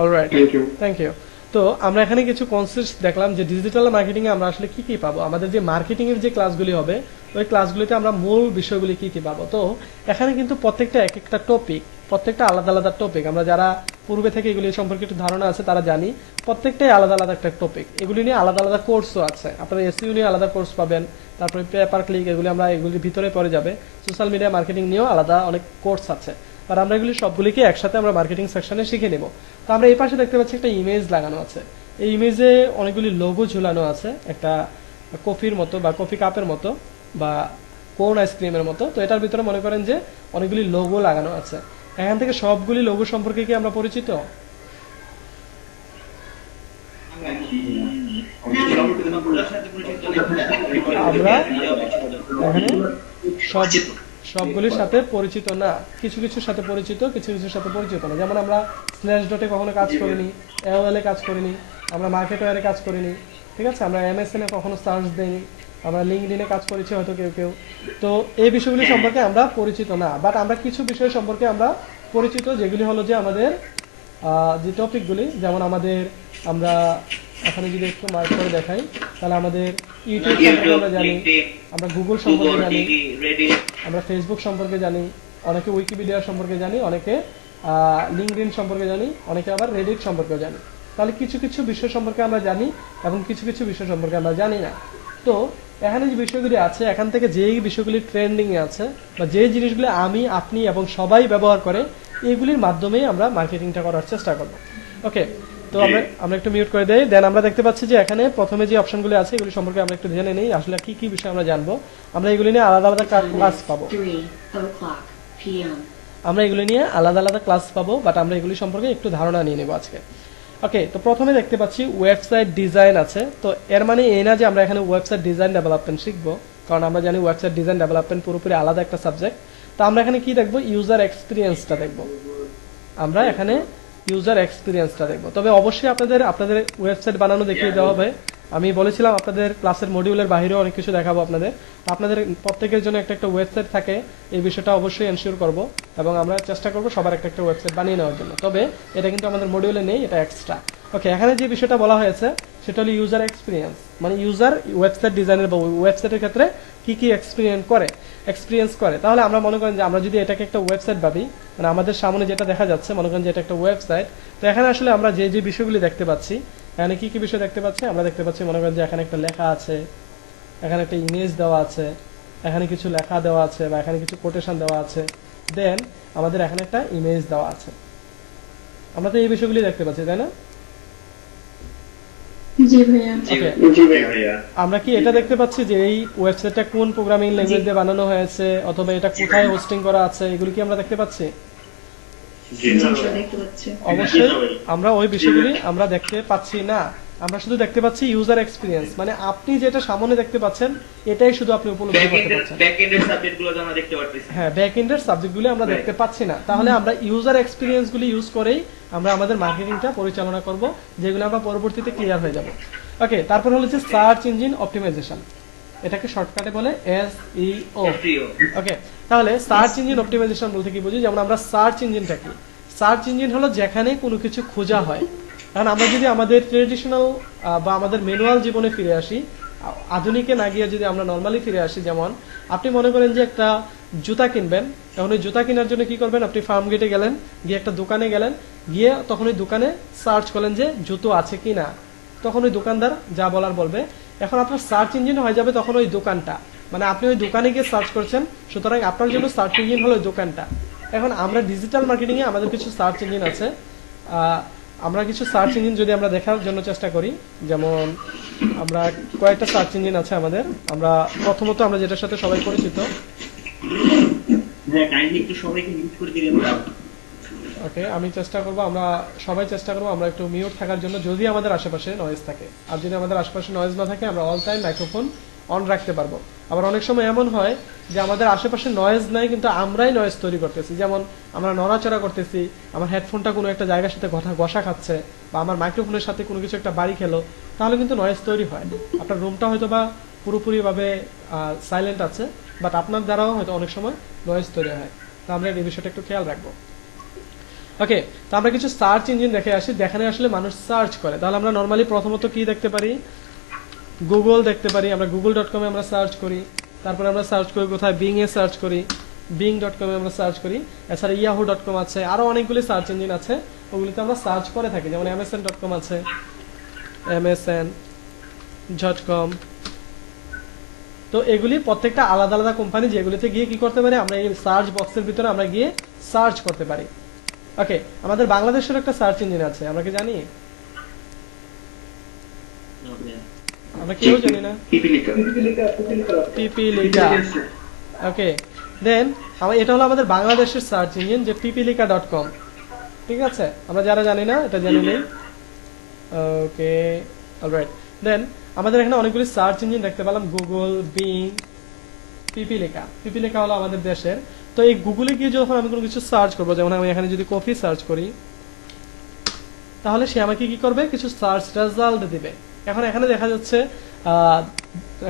Alright, Thank you. Thank you. তো আমরা এখানে কিছু কনসেপ্ট দেখলাম যে ডিজিটাল মার্কেটিং এ আমরা আসলে কি কি পাবো, আমাদের যে মার্কেটিং এর যে ক্লাসগুলি হবে ওই ক্লাসগুলিতে আমরা মূল বিষয়গুলি কি কি পাবো। তো এখানে কিন্তু প্রত্যেকটা এক একটা টপিক, প্রত্যেকটা আলাদা আলাদা টপিক, আমরা যারা পূর্বে থেকে এগুলি সম্পর্কে একটু ধারণা আছে তারা জানি প্রত্যেকটাই আলাদা আলাদা একটা টপিক। এগুলি নিয়ে আলাদা আলাদা কোর্সও আছে, আপনারা এসইও নিয়ে আলাদা কোর্স পাবেন, তারপরে পেপার ক্লিক, এগুলি আমরা এগুলির ভিতরে পড়ে যাবে। সোশ্যাল মিডিয়া মার্কেটিং নিয়েও আলাদা অনেক কোর্স আছে, আর আমরা এগুলি সবগুলিকে একসাথে আমরা মার্কেটিং সেকশনে শিখে নেব। তো আমরা এই পাশে দেখতে পাচ্ছি একটা ইমেজ লাগানো আছে, এই ইমেজে অনেকগুলি লোগো ঝুলানো আছে, একটা কফির মতো বা কফি কাপের মতো বা কোন আইসক্রিমের মতো। তো এটার ভিতরে মনে করেন যে অনেকগুলি লোগো লাগানো আছে। এখান থেকে সবগুলি লোগো সম্পর্কে কি আমরা পরিচিত? আমরা এখানে সব সবগুলির সাথে পরিচিত না, কিছু কিছুর সাথে পরিচিত, কিছু কিছুর সাথে পরিচিত না। যেমন আমরা স্ল্যাশ ডটে কখনো কাজ করিনি, AOL এ কাজ করিনি, আমরা মার্কেটওয়্যারে কাজ করিনি, ঠিক আছে, আমরা MSN এ কখনো সার্চ দেইনি, আমরা লিঙ্কডইনে কাজ করেছি হয়তো কেউ কেউ। তো এই বিষয়গুলি সম্পর্কে আমরা পরিচিত না, বাট আমরা কিছু বিষয় সম্পর্কে আমরা পরিচিত, যেগুলি হলো যে আমাদের যে টপিকগুলি, যেমন আমাদের আমরা এখানে যদি একটু মার্ক করে দেখাই, তাহলে আমাদের ইউটিউব সম্পর্কে আমরা জানি, আমরা গুগল সম্পর্কে জানি, আমরা ফেসবুক সম্পর্কে জানি, অনেকে উইকিপিডিয়া সম্পর্কে জানি, অনেকে লিঙ্কডইন সম্পর্কে জানি, অনেকে আবার রেডিট সম্পর্কে জানি। তাহলে কিছু কিছু বিষয় সম্পর্কে আমরা জানি এবং কিছু কিছু বিষয় সম্পর্কে আমরা জানি না। তো এখানে যে বিষয়গুলি আছে, এখান থেকে যেই বিষয়গুলি ট্রেন্ডিং এ আছে বা যে জিনিসগুলি আমি, আপনি এবং সবাই ব্যবহার করে, এগুলির মাধ্যমেই আমরা মার্কেটিংটা করার চেষ্টা করব। ওকে, তো আমরা একটু মিউট করে দেই। দেন আমরা দেখতে পাচ্ছি যে এখানে প্রথমে যে অপশনগুলি আছে এগুলি সম্পর্কে আমরা একটু জেনে নেই, আসলে কি কি বিষয় আমরা জানবো। আমরা এগুলি নিয়ে আলাদা আলাদা ক্লাস পাবো, 3:00 p.m. আমরা এগুলি নিয়ে আলাদা আলাদা ক্লাস পাবো, বাট আমরা এগুলি সম্পর্কে একটু ধারণা নিয়ে নেবো আজকে। ওকে, তো প্রথমে দেখতে পাচ্ছি ওয়েবসাইট ডিজাইন আছে। তো এর মানে এই না যে আমরা এখানে ওয়েবসাইট ডিজাইন ডেভেলপমেন্ট শিখবো, কারণ আমরা জানি ওয়েবসাইট ডিজাইন ডেভেলপমেন্ট পুরোপুরি আলাদা একটা সাবজেক্ট। তো আমরা এখানে কি দেখবো, ইউজার এক্সপিরিয়েন্সটা দেখবো, আমরা এখানে ইউজার এক্সপিরিয়েন্সটা দেখবো। তবে অবশ্যই আপনাদের ওয়েবসাইট বানানো দেখিয়ে দেওয়া হবে। আমি বলেছিলাম আপনাদের ক্লাসের মডিউলের বাইরেও অনেক কিছু দেখাবো আপনাদের প্রত্যেকের জন্য একটা একটা ওয়েবসাইট থাকে, এই বিষয়টা অবশ্যই এনশিওর করব এবং আমরা চেষ্টা করব সবার একটা একটা ওয়েবসাইট বানিয়ে নেওয়ার জন্য। তবে এটা কিন্তু আমাদের মডিউলে নেই, এটা এক্সট্রা। ওকে, এখানে যে বিষয়টা বলা হয়েছে সেটা হলো ইউজার এক্সপিরিয়েন্স, মানে ইউজার ওয়েবসাইট ডিজাইনের বা ওয়েবসাইটের ক্ষেত্রে কি কি এক্সপিরিয়েন্স করে। তাহলে আমরা মনে করেন যে আমরা যদি এটাকে একটা ওয়েবসাইট ভাবি, মানে আমাদের সামনে যেটা দেখা যাচ্ছে, মনে করেন যে এটা একটা ওয়েবসাইট, তো এখানে আসলে আমরা যে যে বিষয়গুলি দেখতে পাচ্ছি, এখানে কি কি বিষয় দেখতে পাচ্ছি, আমরা দেখতে পাচ্ছি মনে করেন যে এখানে একটা লেখা আছে, এখানে একটা ইমেজ দেওয়া আছে, এখানে কিছু লেখা দেওয়া আছে বা এখানে কিছু কোটেশন দেওয়া আছে, দেন আমাদের এখানে একটা ইমেজ দেওয়া আছে। আমরা তো এই বিষয়গুলি দেখতে পাচ্ছি, তাই না? জি ভাইয়া। Okay, আমরা কি এটা দেখতে পাচ্ছি যে এই ওয়েবসাইটটা কোন প্রোগ্রামিং ল্যাঙ্গুয়েজ দিয়ে বানানো হয়েছে, অথবা এটা কোথায় হোস্টিং করা আছে, এগুলো কি আমরা দেখতে পাচ্ছি? অবশ্যই আমরা ওই বিষয়গুলি আমরা দেখতে পাচ্ছি না, আমরা শুধু দেখতে পাচ্ছি ইউজার এক্সপিরিয়েন্স, মানে আপনি যেটা সামনে দেখতে পাচ্ছেন এটাই শুধু আপনি উপলব্ধি করতে পারছেন। ব্যাকএন্ডের সাবজেক্টগুলো আমরা দেখতে পাচ্ছি, হ্যাঁ, ব্যাকএন্ডের সাবজেক্টগুলি আমরা দেখতে পাচ্ছি না। তাহলে আমরা ইউজার এক্সপিরিয়েন্সগুলি ইউজ করেই আমরা আমাদের মার্কেটিংটা পরিচালনা করব, যেগুলো আমরা পরবর্তীতে ক্লিয়ার হয়ে যাব। ওকে, তারপর হলো যে সার্চ ইঞ্জিন অপটিমাইজেশন, এটাকে শর্টকাটে বলে SEO। ওকে, তাহলে সার্চ ইঞ্জিন অপটিমাইজেশন বলতে কি বুঝি, যেমন আমরা সার্চ ইঞ্জিনটা কি, সার্চ ইঞ্জিন হলো যেখানে কোনো কিছু খোঁজা হয়। কারণ আমরা যদি আমাদের ট্রেডিশনাল বা আমাদের ম্যানুয়াল জীবনে ফিরে আসি, আধুনিকে না গিয়ে যদি আমরা নর্মালি ফিরে আসি, যেমন আপনি মনে করেন যে একটা জুতা কিনবেন, তখন ওই জুতা কেনার জন্য কি করবেন, আপনি ফার্ম গেটে গেলেন, গিয়ে একটা দোকানে গেলেন, গিয়ে তখন ওই দোকানে সার্চ করলেন যে জুতো আছে কি না, তখন ওই দোকানদার যা বলার বলবে। এখন আপনার সার্চ ইঞ্জিন হয়ে যাবে তখন ওই দোকানটা, মানে আপনি ওই দোকানে গিয়ে সার্চ করছেন, সুতরাং আপনার জন্য সার্চ ইঞ্জিন হলো ওই দোকানটা। এখন আমরা ডিজিটাল মার্কেটিং এ আমাদের কিছু সার্চ ইঞ্জিন আছে, আমরা কিছু সার্চ ইঞ্জিন যদি আমরা দেখার জন্য চেষ্টা করি, যেমন আমরা কয়েকটা সার্চ ইঞ্জিন আছে আমাদের। আমরা প্রথমত আমরা যেটার সাথে সবাই পরিচিত, ওকে, আমি চেষ্টা করব, আমরা সবাই চেষ্টা করবো আমরা একটু মিউট থাকার জন্য, যদি আমাদের আশেপাশে নয়েজ থাকে। আর যদি আমাদের আশেপাশে নয়েজ না থাকে আমরা অল টাইম মাইক্রোফোন অন রাখতে পারবো। আবার অনেক সময় এমন হয় যে আমাদের আশেপাশে নয়েজ নাই কিন্তু আমরাই নয়েজ তৈরি করতেছি, যেমন আমরা নড়াচড়া করতেছি, আমার হেডফোনটা কোনো একটা জায়গার সাথে ঘষা খাচ্ছে, বা আমার মাইক্রোফোনের সাথে কোনো কিছু একটা বাড়ি খেলো, তাহলে কিন্তু নয়েজ তৈরি হয়। আপনার রুমটা হয়তো বা পুরোপুরিভাবে সাইলেন্ট আছে, বাট আপনার দ্বারাও হয়তো অনেক সময় নয়েজ তৈরি হয়। তো আমরা এই বিষয়টা একটু খেয়াল রাখবো। ওকে, তো আমরা কিছু সার্চ ইঞ্জিন দেখে আসি, যেখানে আসলে মানুষ সার্চ করে। তাহলে আমরা নর্মালি প্রথমত কি দেখতে পারি, গুগল দেখতে পারি, আমরা google.com এ আমরা সার্চ করি, তারপরে আমরা সার্চ করি কোথায়, বিং এ সার্চ করি, bing.com এ আমরা সার্চ করি, এছাড়া yahoo.com আছে, আরো অনেকগুলি সার্চ ইঞ্জিন আছে, ওগুলিতে আমরা সার্চ করে থাকি, যেমন amazon.com আছে, amazon.com। তো এগুলি প্রত্যেকটা আলাদা আলাদা কোম্পানি, যেগুলিতে গিয়ে কি করতে পারি, আমরা এই সার্চ বক্সের ভিতরে আমরা গিয়ে সার্চ করতে পারি। ওকে, আমাদের বাংলাদেশের একটা সার্চ ইঞ্জিন আছে, আমরা কি জানি, আমরা কেউ জানি না, পিপিলিকা। ওকে, দেন এটা হলো আমাদের বাংলাদেশের সার্চ ইঞ্জিন, যে pipilika.com। ঠিক আছে, আমরা যারা জানি না এটা জানি নেই। ওকে, অলরাইট, দেন আমাদের এখানে অনেকগুলি সার্চ ইঞ্জিন দেখতে পেলাম, গুগল, বিং, পিপিলিকা হলো আমাদের দেশের। তো এই গুগলে গিয়ে যখন আমি কোনো কিছু সার্চ করবো, যেমন আমি এখানে যদি কফি সার্চ করি, তাহলে সে আমাকে কি করবে, কিছু সার্চ রেজাল্ট দিবে। এখন এখানে দেখা যাচ্ছে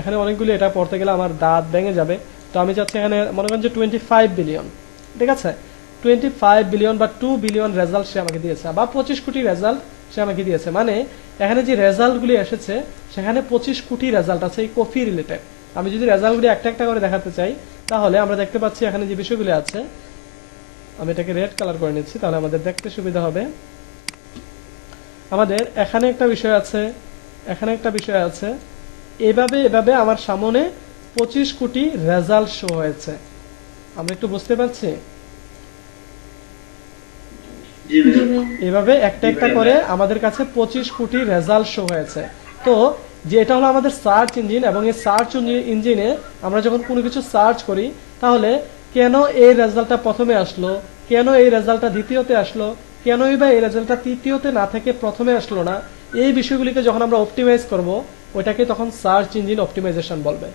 এখানে অনেকগুলি, এটা পড়তে গেলে আমার দাঁত ভেঙে যাবে। তো আমি চাচ্ছি এখানে মনে করেন যে 25 বিলিয়ন, ঠিক আছে, 25 বিলিয়ন বা 2 বিলিয়ন রেজাল্ট সে আমাকে দিয়েছে, বা 25 কোটি রেজাল্ট সে আমাকে দিয়েছে। মানে এখানে যে রেজাল্টগুলি এসেছে সেখানে 25 কোটি রেজাল্ট আছে এই কফি রিলেটেড। আমি যদি রেজাল্টগুলি একটা একটা করে দেখাতে চাই, তাহলে আমরা দেখতে পাচ্ছি এখানে যে বিষয়গুলি আছে, আমি এটাকে রেড কালার করে নিচ্ছি তাহলে আমাদের দেখতে সুবিধা হবে। আমাদের এখানে একটা বিষয় আছে, এখানে একটা বিষয় আছে, এভাবে আমার সামনে 25 কোটি রেজাল্ট শো হয়েছে। আমরা একটু বুঝতে পারছি? এভাবে একটা একটা করে আমাদের কাছে 25 কোটি রেজাল্ট শো হয়েছে। তো যে এটা হলো আমাদের সার্চ ইঞ্জিন, এবং এই সার্চ ইঞ্জিনে আমরা যখন কোনো কিছু সার্চ করি, তাহলে কেন এই রেজাল্টটা প্রথমে আসলো, কেন এই রেজাল্টটা দ্বিতীয়তে আসলো, কেনই বা এই রেজাল্টটা তৃতীয়তে না থেকে প্রথমে আসলো না, এই বিষয়গুলিকে যখন আমরা অপটিমাইজ করব, ওইটাকে তখন সার্চ ইঞ্জিন অপটিমাইজেশন বলবে।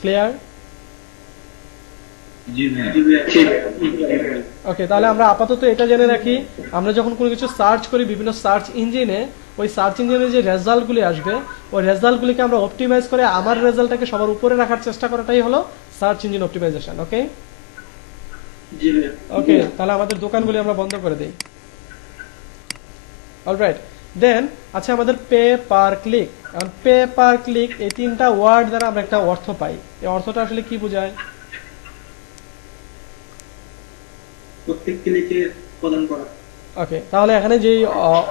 ক্লিয়ার? ওকে, তাহলে আমরা আপাতত এটা জেনে রাখি, আমরা যখন কোনো কিছু সার্চ করি বিভিন্ন সার্চ ইঞ্জিনে, ওই সার্চ ইঞ্জিনে যে রেজাল্টগুলি আসবে, ওই রেজাল্টগুলিকে আমরা অপটিমাইজ করে আমার রেজাল্টটাকে সবার উপরে রাখার চেষ্টা করাটাই হলো সার্চ ইঞ্জিন অপটিমাইজেশন। ওকে ওকে, তাহলে আমাদের দোকানগুলি আমরা বন্ধ করে দিই। অলরাইট, দেন আচ্ছা, আমাদের পে পার ক্লিক। এখন পে পার ক্লিক, এই তিনটা ওয়ার্ড দ্বারা আমরা একটা অর্থ পাই। এই অর্থটা আসলে কি বোঝায়? প্রত্যেক ক্লিকে প্রদান করা। ওকে, তাহলে এখানে যে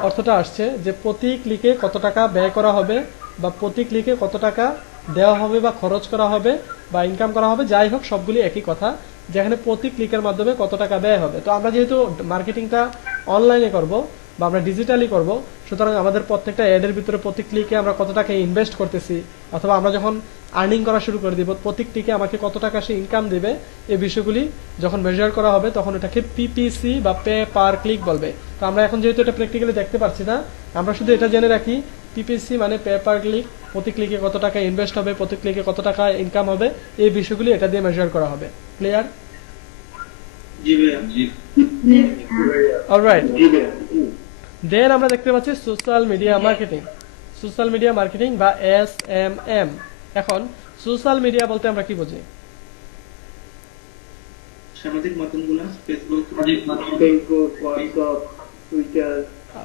অর্থটা আসছে যে প্রতি ক্লিকে কত টাকা ব্যয় করা হবে, বা প্রতি ক্লিকে কত টাকা দেওয়া হবে বা খরচ করা হবে বা ইনকাম করা হবে, যাই হোক সবগুলি একই কথা, যেখানে প্রতি ক্লিকের মাধ্যমে কত টাকা ব্যয় হবে। তো আমরা যেহেতু মার্কেটিংটা অনলাইনে করব বা আমরা ডিজিটালি করব, সুতরাং আমাদের প্রত্যেকটা অ্যাডের ভিতরে প্রতি ক্লিকে আমরা কত টাকা ইনভেস্ট করতেছি, অথবা আমরা যখন আর্নিং করা শুরু করে দিব, প্রতি ক্লিকে আমাকে কত টাকা সে ইনকাম দিবে, এই বিষয়গুলি যখন মেজার করা হবে তখন এটাকে পিপিসি বা পে পার ক্লিক বলবে। তো আমরা এখন যেহেতু এটা প্র্যাকটিক্যালি দেখতে পাচ্ছি না, আমরা শুধু এটা জেনে রাখি, পিপিসি মানে পে পার ক্লিক, প্রতি ক্লিকে কত টাকা ইনভেস্ট হবে, প্রতি ক্লিকে কত টাকা ইনকাম হবে, এই বিষয়গুলি এটা দিয়ে মেজার করা হবে। ক্লিয়ার? অলরাইট, দেন আমরা দেখতে পাচ্ছি social media marketing. Social media marketing বা SMM। এখন সোশ্যাল মিডিয়া বলতে আমরা কি বুঝি? সামাজিক মাধ্যমগুলো, ফেসবুক, হোয়াটসঅ্যাপ, টুইটার।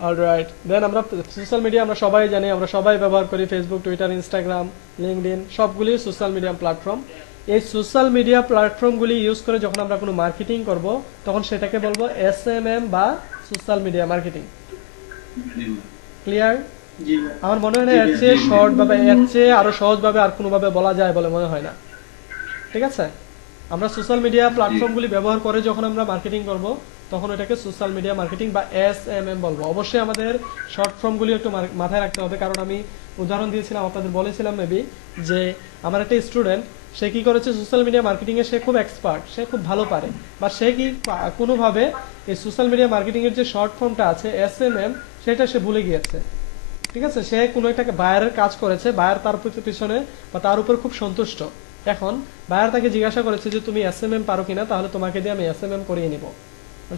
অলরাইট, দেন আমরা সোশ্যাল মিডিয়া আমরা সবাই জানি, আমরা সবাই ব্যবহার করি, ফেসবুক, টুইটার, ইনস্টাগ্রাম, লিঙ্কডইন, সবগুলি সোশ্যাল মিডিয়া প্ল্যাটফর্ম। এই সোশ্যাল মিডিয়া প্ল্যাটফর্মগুলি ইউজ করে যখন আমরা কোনো মার্কেটিং করব, তখন সেটাকে বলবো SMM বা সোশ্যাল মিডিয়া মার্কেটিং। ক্লিয়ার? আমার মনে হয় না এর চেয়ে শর্ট ভাবে, এর চেয়ে আরো সহজ ভাবে আর কোনো ভাবে বলা যায় বলে মনে হয় না। ঠিক আছে, আমরা সোশ্যাল মিডিয়া প্ল্যাটফর্মগুলি ব্যবহার করে যখন আমরা মার্কেটিং করব, তখন এটাকে সোশ্যাল মিডিয়া মার্কেটিং বা SMM বলবো। অবশ্যই আমাদের শর্ট ফর্মগুলি একটু মাথায় রাখতে হবে, কারণ আমি উদাহরণ দিয়েছিলাম, আপনাদের বলেছিলাম মেবি, যে আমার একটা স্টুডেন্ট, সে কি করেছে, সোশ্যাল মিডিয়া মার্কেটিং এ সে খুব এক্সপার্ট, সে খুব ভালো পারে, বা সে কি কোনোভাবে এই সোশ্যাল মিডিয়া মার্কেটিং এর যে শর্ট ফর্মটা আছে SMM, সেটা সে ভুলে গিয়েছে। ঠিক আছে, সে কোনো একটা বায়ারের কাজ করেছে, বায়ার তার পিছনে বা তার উপর খুব সন্তুষ্ট। এখন বায়ার তাকে জিজ্ঞাসা করেছে যে তুমি SMM পারো কিনা, তাহলে তোমাকে দিয়ে আমি SMM করিয়ে নিব।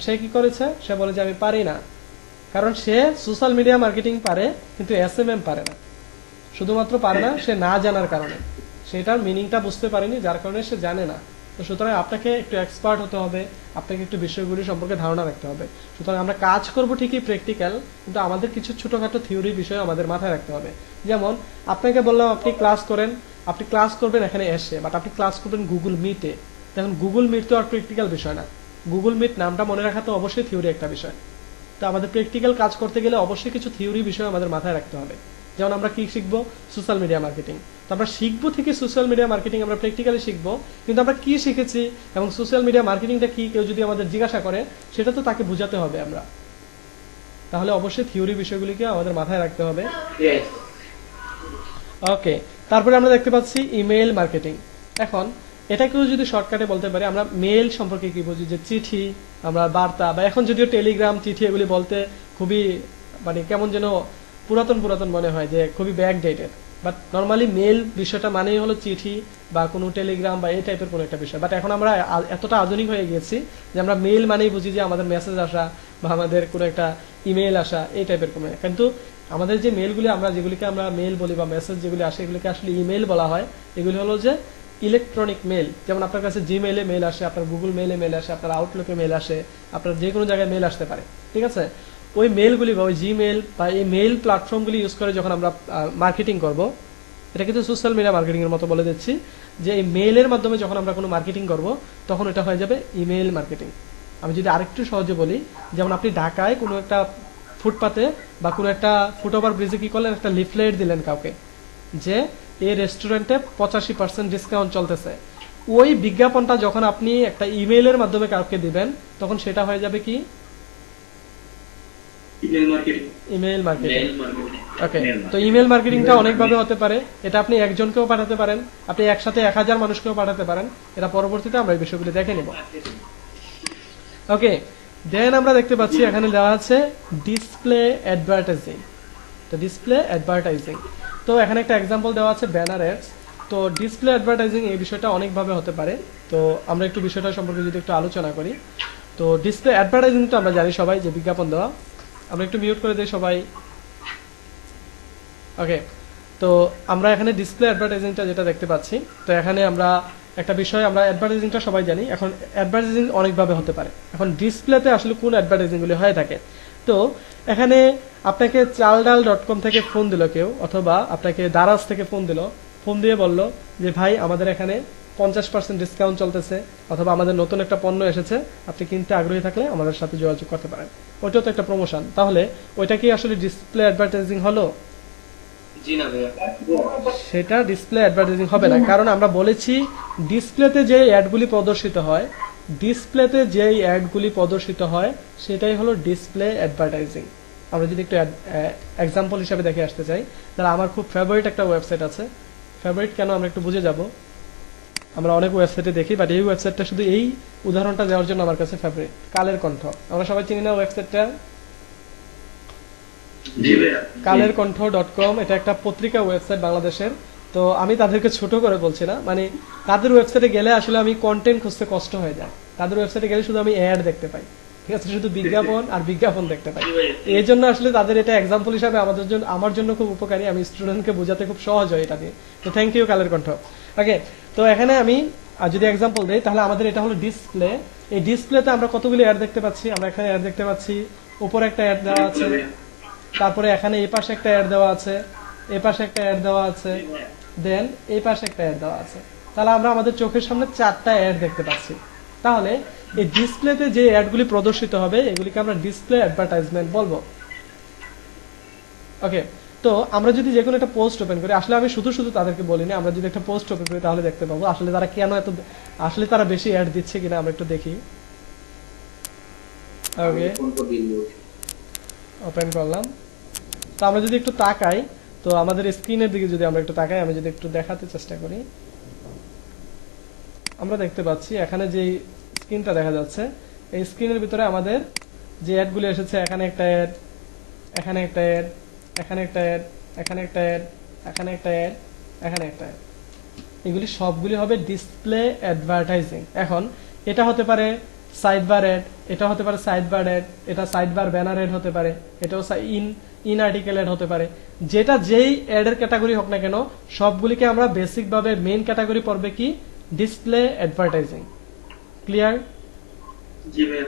সে কি করেছে, সে বলে যে আমি পারি না, কারণ সে সোশ্যাল মিডিয়া মার্কেটিং পারে কিন্তু SMM পারে না। শুধুমাত্র পারে না, সে না জানার কারণে, সেটার মিনিংটা বুঝতে পারেনি, যার কারণে সে জানে না। তো সুতরাং আপনাকে একটু এক্সপার্ট হতে হবে, আপনাকে একটু বিষয়গুলি সম্পর্কে ধারণা রাখতে হবে। সুতরাং আমরা কাজ করব ঠিকই প্র্যাকটিক্যাল, কিন্তু আমাদের কিছু ছোটখাটো থিওরি বিষয় আমাদের মাথায় রাখতে হবে। যেমন আপনাকে বললাম আপনি ক্লাস করেন, আপনি ক্লাস করবেন এখানে এসে, বাট আপনি ক্লাস করবেন গুগল মিটে। দেখুন গুগল মিট তো আর প্র্যাকটিক্যাল বিষয় না, গুগল মিট নামটা মনে রাখা তো অবশ্যই থিওরি একটা বিষয়। তো আমাদের প্র্যাকটিক্যাল কাজ করতে গেলে অবশ্যই কিছু থিওরি বিষয় আমাদের মাথায় রাখতে হবে। যেমন আমরা কি শিখবো, সোশ্যাল মিডিয়া মার্কেটিং। তো আমরা শিখবো থেকে সোশ্যাল মিডিয়া মার্কেটিং আমরা প্র্যাকটিক্যালি শিখবো, কিন্তু আমরা কি শিখেছি এবং সোশ্যাল মিডিয়া মার্কেটিংটা কি কেউ যদি আমাদের জিজ্ঞাসা করে, সেটা তো তাকে বোঝাতে হবে আমরা। তাহলে অবশ্যই থিওরি বিষয়গুলিকে আমাদের মাথায় রাখতে হবে। ওকে, তারপরে আমরা দেখতে পাচ্ছি ইমেইল মার্কেটিং। এখন এটাকেও যদি শর্টকাটে বলতে পারি, আমরা মেইল সম্পর্কে কি বুঝি, যে চিঠি, আমরা বার্তা, বা এখন যদিও টেলিগ্রাম, চিঠি এগুলি বলতে খুবই মানে কেমন যেন পুরাতন পুরাতন মনে হয়, যে খুবই ব্যাকডেটেড। বাট নর্মালি মেল বিষয়টা মানেই হলো চিঠি বা কোনো টেলিগ্রাম বা এই টাইপের কোনো একটা বিষয়। বাট এখন আমরা এতটা আধুনিক হয়ে গেছি যে আমরা মেল মানেই বুঝি যে আমাদের মেসেজ আসা বা আমাদের কোনো একটা ইমেল আসা এই টাইপের কোনো, কিন্তু আমাদের যে মেলগুলি আমরা যেগুলিকে আমরা মেল বলি বা মেসেজ যেগুলি আসে এগুলিকে আসলে ইমেল বলা হয়। এগুলি হলো যে ইলেকট্রনিক মেল, যেমন আপনার কাছে জিমেইলে মেল আসে, আপনার গুগল মেইলে মেল আসে, আপনার আউটলুকে মেল আসে, আপনার যে কোনো জায়গায় মেল আসতে পারে, ঠিক আছে। ওই মেলগুলি বা ওই জিমেইল বা এই মেইল প্ল্যাটফর্মগুলি ইউজ করে যখন আমরা মার্কেটিং করব, এটা কিন্তু সোশ্যাল মিডিয়া মার্কেটিং এর মতো বলে দিচ্ছি, যে এই মেইলের মাধ্যমে যখন আমরা কোনো মার্কেটিং করব তখন এটা হয়ে যাবে ইমেইল মার্কেটিং। আমি যদি আরেকটু সহজে বলি, যেমন আপনি ঢাকায় কোনো একটা ফুটপাতে বা কোনো একটা ফুটওভার ব্রিজে কি করলেন, একটা লিফলেট দিলেন কাউকে যে এই রেস্টুরেন্টে 85% ডিসকাউন্ট চলতেছে। ওই বিজ্ঞাপনটা যখন আপনি একটা ইমেইলের মাধ্যমে কাউকে দিবেন তখন সেটা হয়ে যাবে কি email marketing. Email marketing. Okay, Mail তো ইমেল মার্কেটিংটা অনেকভাবে হতে পারে। এটা আপনি একজনকেও পাঠাতে পারেন, আপনি একসাথে 1000 মানুষকেও পাঠাতে পারেন। এটা পরবর্তীতে আমরা এই বিষয়গুলো দেখে নেব। ওকে, দেন আমরা দেখতে পাচ্ছি এখানে দেওয়া আছে ডিসপ্লে অ্যাডভার্টাইজিং। তো ডিসপ্লে অ্যাডভার্টাইজিং, তো এখানে একটা এক্সাম্পল দেওয়া আছে ব্যানার অ্যাডস। তো ডিসপ্লে অ্যাডভার্টাইজিং এই বিষয়টা অনেকভাবে হতে পারে। তো আমরা একটু বিষয়টা সম্পর্কে যদি একটু আলোচনা করি, তো ডিসপ্লে অ্যাডভার্টাইজিং তো আমরা জানি সবাই যে বিজ্ঞাপন দেওয়া। আমরা একটু মিউট করে দিই সবাই। ওকে, তো আমরা এখানে ডিসপ্লে অ্যাডভার্টাইজিংটা যেটা দেখতে পাচ্ছি, তো এখানে আমরা একটা বিষয়, আমরা অ্যাডভার্টাইজিংটা সবাই জানি। এখন অ্যাডভার্টাইজিং অনেকভাবে হতে পারে। এখন ডিসপ্লেতে আসলে কোন অ্যাডভার্টাইজিংগুলি হয়ে থাকে, তো এখানে আপনাকে চালডাল.com থেকে ফোন দিল কেউ, অথবা আপনাকে দারাজ থেকে ফোন দিল, ফোন দিয়ে বলল যে ভাই আমাদের এখানে 50% ডিসকাউন্ট চলতেছে, অথবা আমাদের নতুন একটা পণ্য এসেছে, আপনি কিনতে আগ্রহী থাকলে আমাদের সাথে যোগাযোগ করতে পারেন। ওইটাও তো একটা প্রমোশন। তাহলে ওইটা কি আসলে ডিসপ্লে অ্যাডভার্টাইজিং হলো? জি না ভাইয়া। সেটা ডিসপ্লে অ্যাডভার্টাইজিং হবে না, কারণ আমরা বলেছি ডিসপ্লেতে যে অ্যাডগুলি প্রদর্শিত হয়, ডিসপ্লেতে যে অ্যাডগুলি প্রদর্শিত হয় সেটাই হলো ডিসপ্লে অ্যাডভার্টাইজিং। আমরা যদি একটু এক্সাম্পল হিসেবে দেখে আসতে চাই, তাহলে আমার খুব ফেভারিট একটা ওয়েবসাইট আছে। ফেভারিট কেন আমরা একটু বুঝে যাব। আমরা অনেক ওয়েবসাইটে দেখি, বাট এই ওয়েবসাইটটা শুধু এই উদাহরণটা দেওয়ার জন্য আমার কাছে ফেভারিট। কালের কণ্ঠ, আমরা সবাই চিনি না ওয়েবসাইটটা? জি ভাইয়া। কালের কণ্ঠ .com, এটা একটা পত্রিকা ওয়েবসাইট বাংলাদেশের। তো আমি তাদেরকে ছোট করে বলছি না, মানে তাদের ওয়েবসাইটে গেলে আসলে আমি কন্টেন্ট খুঁজতে কষ্ট হয়ে যায়। তাদের ওয়েবসাইটে গেলে শুধু আমি অ্যাড দেখতে পাই, ঠিক আছে, শুধু বিজ্ঞাপন আর বিজ্ঞাপন দেখতে পাই। এই জন্য আসলে তাদের এটা এক্সাম্পল হিসাবে আমার জন্য খুব উপকারী। আমি স্টুডেন্টকে বোঝাতে খুব সহজ হয় এটা দিয়ে। তো থ্যাংক ইউ কালের কণ্ঠ। ওকে, তো এখানে আমি যদি এক্সাম্পল দিই, তাহলে আমাদের এটা হলো ডিসপ্লে। এই ডিসপ্লেতে আমরা কতগুলি অ্যাড দেখতে পাচ্ছি। আমরা এখানে অ্যাড দেখতে পাচ্ছি, উপরে একটা অ্যাড দেওয়া আছে, তারপরে এখানে এই পাশে একটা অ্যাড দেওয়া আছে, এই পাশে একটা অ্যাড দেওয়া আছে, দেন এই পাশে একটা অ্যাড দেওয়া আছে। তাহলে আমরা আমাদের চোখের সামনে 4টা অ্যাড দেখতে পাচ্ছি। তাহলে এই ডিসপ্লেতে যে অ্যাডগুলি প্রদর্শিত হবে এগুলিকে আমরা ডিসপ্লে অ্যাডভার্টাইজমেন্ট বলবো। ওকে, তো আমরা যদি যে কোনো একটা পোস্ট ওপেন করি, আসলে আমি শুধু শুধু তাদেরকে বলিনি, আমরা যদি একটা পোস্ট ওপেন করি তাহলে দেখতে পাবো আসলে তারা কেন এত, আসলে তারা বেশি অ্যাড দিচ্ছে কিনা আমরা একটু দেখি। ওকে, ওপেন করলাম। তো আমরা যদি একটু তাকাই, তো আমাদের স্ক্রিনের দিকে যদি আমরা একটু তাকাই, আমি যদি একটু দেখাতে চেষ্টা করি, আমরা দেখতে পাচ্ছি এখানে যে স্ক্রিনটা দেখা যাচ্ছে, এই স্ক্রিনের ভিতরে আমাদের যে অ্যাডগুলি এসেছে, এখানে একটা অ্যাড, এখানে একটা অ্যাড, এখানে একটা অ্যাড, এখানে একটা অ্যাড, এখানে একটা অ্যাড, এখানে একটা অ্যাড, এগুলি সবগুলি হবে ডিসপ্লে অ্যাডভার্টাইজিং। এখন এটা হতে পারে সাইড বার অ্যাড, এটা হতে পারে সাইড বার অ্যাড, এটা সাইড বার ব্যানার অ্যাড হতে পারে, এটাও ইন আর্টিকেল অ্যাড হতে পারে। যেটা যেই অ্যাডের ক্যাটাগরি হোক না কেন, সবগুলিকে আমরা বেসিক ভাবে মেইন ক্যাটাগরি পড়বে কি ডিসপ্লে অ্যাডভার্টাইজিং। ক্লিয়ার? জি ভাইয়া।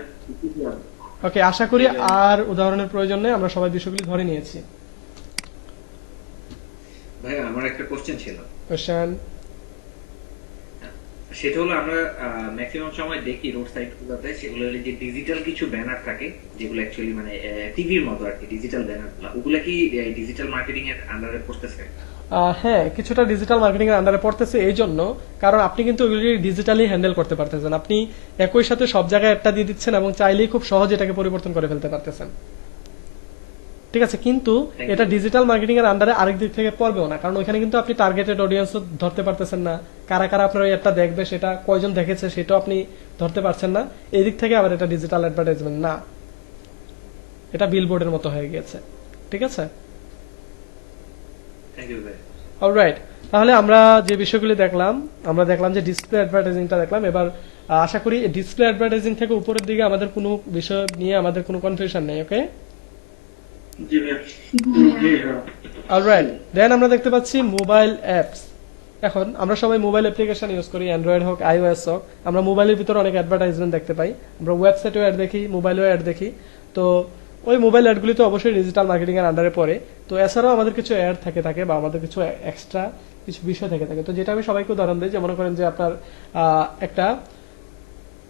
ওকে, আশা করি আর উদাহরণের প্রয়োজন নেই, আমরা সবাই বিষয়গুলি ধরে নিয়েছি। ভাইয়া আমার একটা কোশ্চেন ছিল। কোশ্চেন? সেটা হলো আমরা ম্যাক্সিমাম সময় দেখি রোড সাইড গুলোতে, সেগুলো যে ডিজিটাল কিছু ব্যানার থাকে, যেগুলো অ্যাকচুয়ালি মানে টিভির মতো আর কি, ডিজিটাল ব্যানারগুলো, ওগুলা কি ডিজিটাল মার্কেটিং এর আন্ডারে পড়তেছে? হ্যাঁ, কিছুটা ডিজিটাল মার্কেটিং এর আন্ডারে পড়তেছে। এই জন্য কারণ আপনি কিন্তু ওইগুলি ডিজিটালি হ্যান্ডেল করতে পারতেছেন। আপনি একই সাথে সব জায়গায় একটা দিয়ে দিচ্ছেন এবং চাইলেই খুব সহজে এটাকে পরিবর্তন করে ফেলতে পারতেছেন, ঠিক আছে। কিন্তু এটা ডিজিটাল মার্কেটিং এর আন্ডারে আরেক দিক থেকে পড়বেও না, কারণ ওইখানে কিন্তু আপনি টার্গেটেড অডিয়েন্স ধরতে পারতেছেন না, কারা কারা আপনার ওই অ্যাডটা দেখবে, সেটা কয়জন দেখেছে সেটাও আপনি ধরতে পারছেন না। এই দিক থেকে আবার এটা ডিজিটাল অ্যাডভার্টাইজমেন্ট না, এটা বিলবোর্ডের মতো হয়ে গেছে, ঠিক আছে। থ্যাংক ইউ ভাই। অলরাইট, তাহলে আমরা যে বিষয়গুলি দেখলাম, আমরা দেখলাম যে ডিসপ্লে অ্যাডভার্টাইজিংটা দেখলাম। এবার আশা করি ডিসপ্লে অ্যাডভার্টাইজিং থেকে উপরের দিকে আমাদের কোনো বিষয় নিয়ে আমাদের কোনো কনফিউশন নেই। ওকে, জি ভাইয়া জি হ্যাঁ। অলরাইট, দেন আমরা দেখতে পাচ্ছি মোবাইল অ্যাপস। এখন আমরা সবাই মোবাইল অ্যাপ্লিকেশন ইউজ করি, অ্যান্ড্রয়েড হোক আইওএস হোক। আমরা মোবাইলের ভিতরে অনেক অ্যাডভার্টাইজমেন্ট দেখতে পাই, আমরা ওয়েবসাইটেও অ্যাড দেখি, মোবাইলেও অ্যাড দেখি। তো ওই মোবাইল অ্যাডগুলি তো অবশ্যই ডিজিটাল মার্কেটিং এর আন্ডারে পড়ে। তো এছাড়াও আমাদের কিছু অ্যাড থাকে বা আমাদের কিছু এক্সট্রা কিছু বিষয় থাকে। তো যেটা আমি সবাইকে উদাহরণ দিই, যে মনে করেন যে আপনার একটা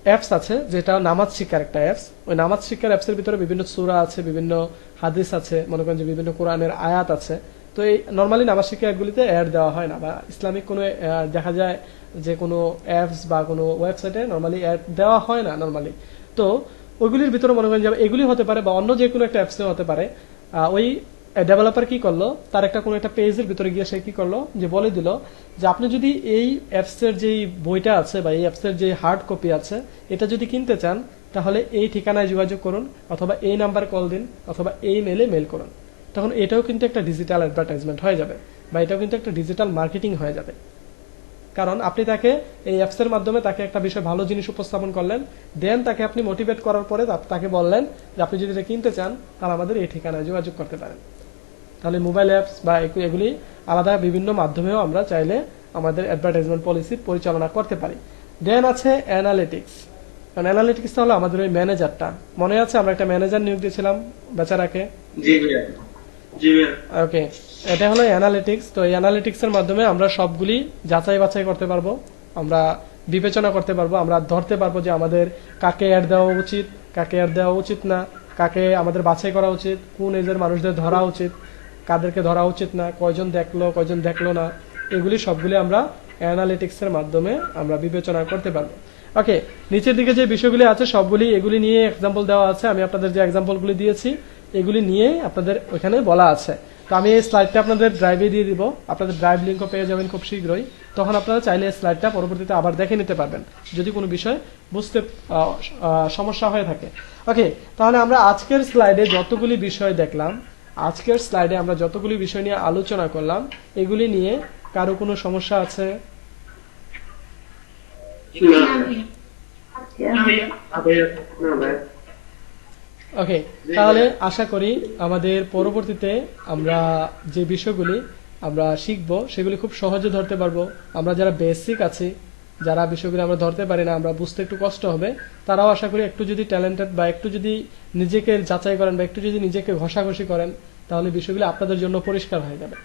অ্যাপস আছে যেটা নামাজ শিক্ষার একটা অ্যাপস। ওই নামাজ শিক্ষার অ্যাপসের ভিতরে বিভিন্ন সূরা আছে, বিভিন্ন হাদিস আছে, মনে করেন যে বিভিন্ন কোরআনের আয়াত আছে। তো এই নর্মালি নামাজ শিক্ষা অ্যাপগুলিতে অ্যাড দেওয়া হয় না, বা ইসলামিক কোনো দেখা যায় যে কোনো অ্যাপস বা কোনো ওয়েবসাইটে নর্মালি অ্যাড দেওয়া হয় না নর্মালি। তো ওইগুলির ভিতরে মনে করেন যে এগুলি হতে পারে, বা অন্য যে কোনো একটা অ্যাপসে হতে পারে। ওই ডেভেলপার কি করলো, তার একটা কোনো একটা পেজের ভিতরে গিয়ে সে কি করলো, যে বলে দিল যে আপনি যদি এই অ্যাপসের যে বইটা আছে বা এই অ্যাপসের যে হার্ড কপি আছে এটা যদি কিনতে চান, তাহলে এই ঠিকানায় যোগাযোগ করুন, অথবা এই নাম্বারে কল দিন, অথবা এই মেলে মেল করুন। তখন এটাও কিন্তু একটা ডিজিটাল অ্যাডভার্টাইজমেন্ট হয়ে যাবে, বা এটাও কিন্তু একটা ডিজিটাল মার্কেটিং হয়ে যাবে। কারণ আপনি তাকে এই অ্যাপসের মাধ্যমে তাকে একটা বিষয় ভালো জিনিস উপস্থাপন করলেন, দেন তাকে আপনি মোটিভেট করার পরে তাকে বললেন যে আপনি যদি এটা কিনতে চান তাহলে আমাদের এই ঠিকানায় যোগাযোগ করতে পারেন। তাহলে মোবাইল অ্যাপস বা এগুলি আলাদা বিভিন্ন মাধ্যমেও আমরা চাইলে আমাদের অ্যাডভার্টাইজমেন্ট পলিসি পরিচালনা করতে পারি। দেন আছে অ্যানালিটিক্স। কারণ অ্যানালিটিক্স হলো আমাদের ওই ম্যানেজারটা। মনে আছে আমরা একটা ম্যানেজার নিয়োগ দিয়েছিলাম বেচারাকে। জি ভাইয়া জি ভাইয়া ওকে, এটা হলো অ্যানালিটিক্স। তো এই অ্যানালিটিক্স এর মাধ্যমে আমরা সবগুলি যাচাই বাছাই করতে পারবো, আমরা বিবেচনা করতে পারবো, আমরা ধরতে পারবো যে আমাদের কাকে অ্যাড দেওয়া উচিত, কাকে অ্যাড দেওয়া উচিত না, কাকে আমাদের বাছাই করা উচিত, কোন এজের মানুষদের ধরা উচিত, কাদেরকে ধরা উচিত না, কয়জন দেখলো না, এগুলি সবগুলি আমরা অ্যানালিটিক্স এর মাধ্যমে আমরা বিবেচনা করতে পারবো। ওকে, নিচের দিকে যে বিষয়গুলি আছে সবগুলি এগুলি নিয়ে এক্সাম্পল দেওয়া আছে। আমি আপনাদের যে এক্সাম্পলগুলি দিয়েছি এগুলি নিয়ে আপনাদের ওইখানে বলা আছে। তো আমি এই স্লাইডটা আপনাদের ড্রাইভে দিয়ে দিব, আপনাদের ড্রাইভ লিঙ্কও পেয়ে যাবেন খুব শীঘ্রই। তখন আপনারা চাইলে এই স্লাইডটা পরবর্তীতে আবার দেখে নিতে পারবেন যদি কোনো বিষয় বুঝতে সমস্যা হয়ে থাকে। ওকে, তাহলে আমরা আজকের স্লাইডে যতগুলি বিষয় দেখলাম, আজকের স্লাইডে আমরা যতগুলি বিষয় নিয়ে আলোচনা করলাম, এগুলি নিয়ে কারো কোনো সমস্যা আছে? ওকে, তাহলে আশা করি আমাদের পরবর্তীতে আমরা যে বিষয়গুলি আমরা শিখবো সেগুলি খুব সহজে ধরতে পারবো। আমরা যারা বেসিক আছি, যারা বিষয়গুলি আমরা ধরতে পারি না, আমরা বুঝতে একটু কষ্ট হবে, তারাও আশা করি একটু যদি ট্যালেন্টেড বা একটু যদি নিজেকে যাচাই করেন বা একটু যদি নিজেকে ঘষাঘষি করেন, তাহলে বিষয়গুলি আপনাদের জন্য পরিষ্কার হয়ে যাবে।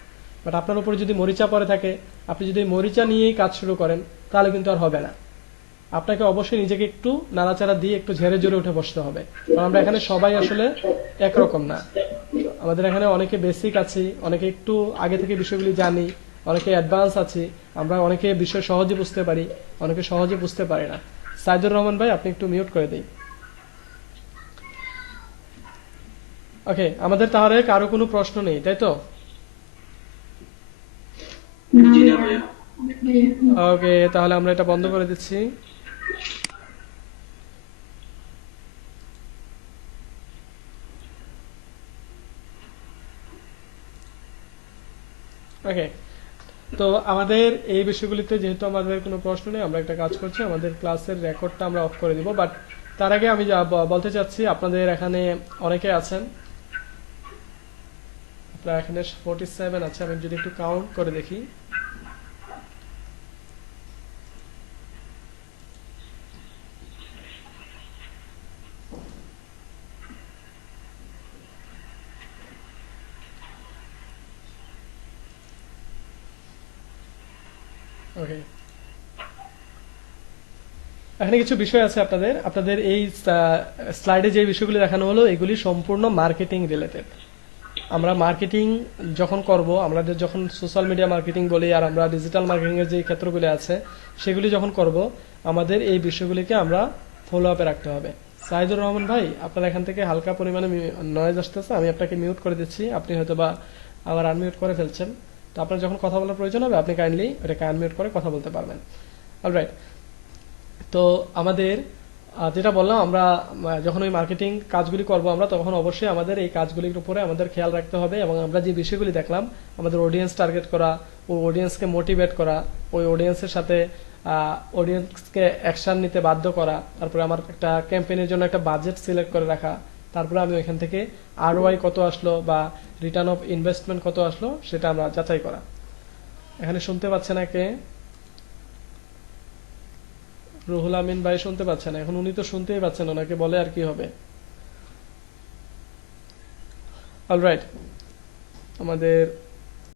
বাট আপনার উপরে যদি মরিচা পড়ে থাকে, আপনি যদি মরিচা নিয়েই কাজ শুরু করেন, তাহলে কিন্তু আর হবে না। আপনাকে অবশ্যই নিজেকে একটু নাড়াচাড়া দিয়ে একটু ঝেড়ে জোরে উঠে বসতে হবে। কারণ আমরা এখানে সবাই আসলে একরকম না। আমাদের এখানে অনেকে বেসিক আছি, অনেকে একটু আগে থেকে বিষয়গুলি জানি, অনেকে অ্যাডভান্স আছি, আমরা অনেকে বিষয় সহজে বুঝতে পারি, অনেকে সহজে বুঝতে পারি না। সাইদুর রহমান ভাই, আপনি একটু মিউট করে দিন। ওকে, আমাদের তাহলে কারো কোনো প্রশ্ন নেই, তাই তো? জি না ভাইয়া ওকে, তাহলে আমরা এটা বন্ধ করে দিচ্ছি। ওকে, তো আমাদের এই বিষয়গুলিতে যেহেতু আমাদের কোনো প্রশ্ন নেই, আমরা একটা কাজ করছি, আমাদের ক্লাসের রেকর্ডটা আমরা অফ করে দিব। বাট তার আগে আমি বলতে চাচ্ছি, আপনাদের এখানে অনেকে আছেন, আপনারা এখানে 47 আছে, আমি যদি একটু কাউন্ট করে দেখি। ওকে, এখানে কিছু বিষয় আছে আপনাদের এই স্লাইডে যে বিষয়গুলি দেখানো হলো এগুলি সম্পূর্ণ মার্কেটিং রিলেটেড। আমরা মার্কেটিং যখন করব, আমাদের যখন সোশ্যাল মিডিয়া মার্কেটিং বলি আর আমরা ডিজিটাল মার্কেটিং এর যে ক্ষেত্রগুলি আছে সেগুলি যখন করব, আমাদের এই বিষয়গুলিকে আমরা ফলো আপে রাখতে হবে। সাইদুর রহমান ভাই, আপনার এখান থেকে হালকা পরিমাণে নয়েজ আসতেছে, আমি আপনাকে মিউট করে দিচ্ছি, আপনি হয়তো বা আবার আনমিউট করে ফেলছেন। তো আপনার যখন কথা বলার প্রয়োজন হবে আপনি কাইন্ডলি এটাকে আনমিউট করে কথা বলতে পারবেন। অলরাইট, তো আমাদের যেটা বললাম আমরা যখন ওই মার্কেটিং কাজগুলি করব আমরা, তখন অবশ্যই আমাদের এই কাজগুলির উপরে আমাদের খেয়াল রাখতে হবে, এবং আমরা যে বিষয়গুলি দেখলাম, আমাদের অডিয়েন্স টার্গেট করা, ওই অডিয়েন্সকে মোটিভেট করা, ওই অডিয়েন্সের সাথে অডিয়েন্সকে অ্যাকশন নিতে বাধ্য করা, তারপরে আমার একটা ক্যাম্পেইনের জন্য একটা বাজেট সিলেক্ট করে রাখা, তারপরে আমি ওইখান থেকে ROI কত আসলো বা রিটার্ন অফ ইনভেস্টমেন্ট কত আসলো সেটা আমরা যাচাই করা। এখানে শুনতে পাচ্ছে না কে? রুহুল আমিন ভাই শুনতে পাচ্ছে না, এখন উনি তো শুনতেই পাচ্ছেন, ওনাকে বলে আর কি হবে। অলরাইট, আমাদের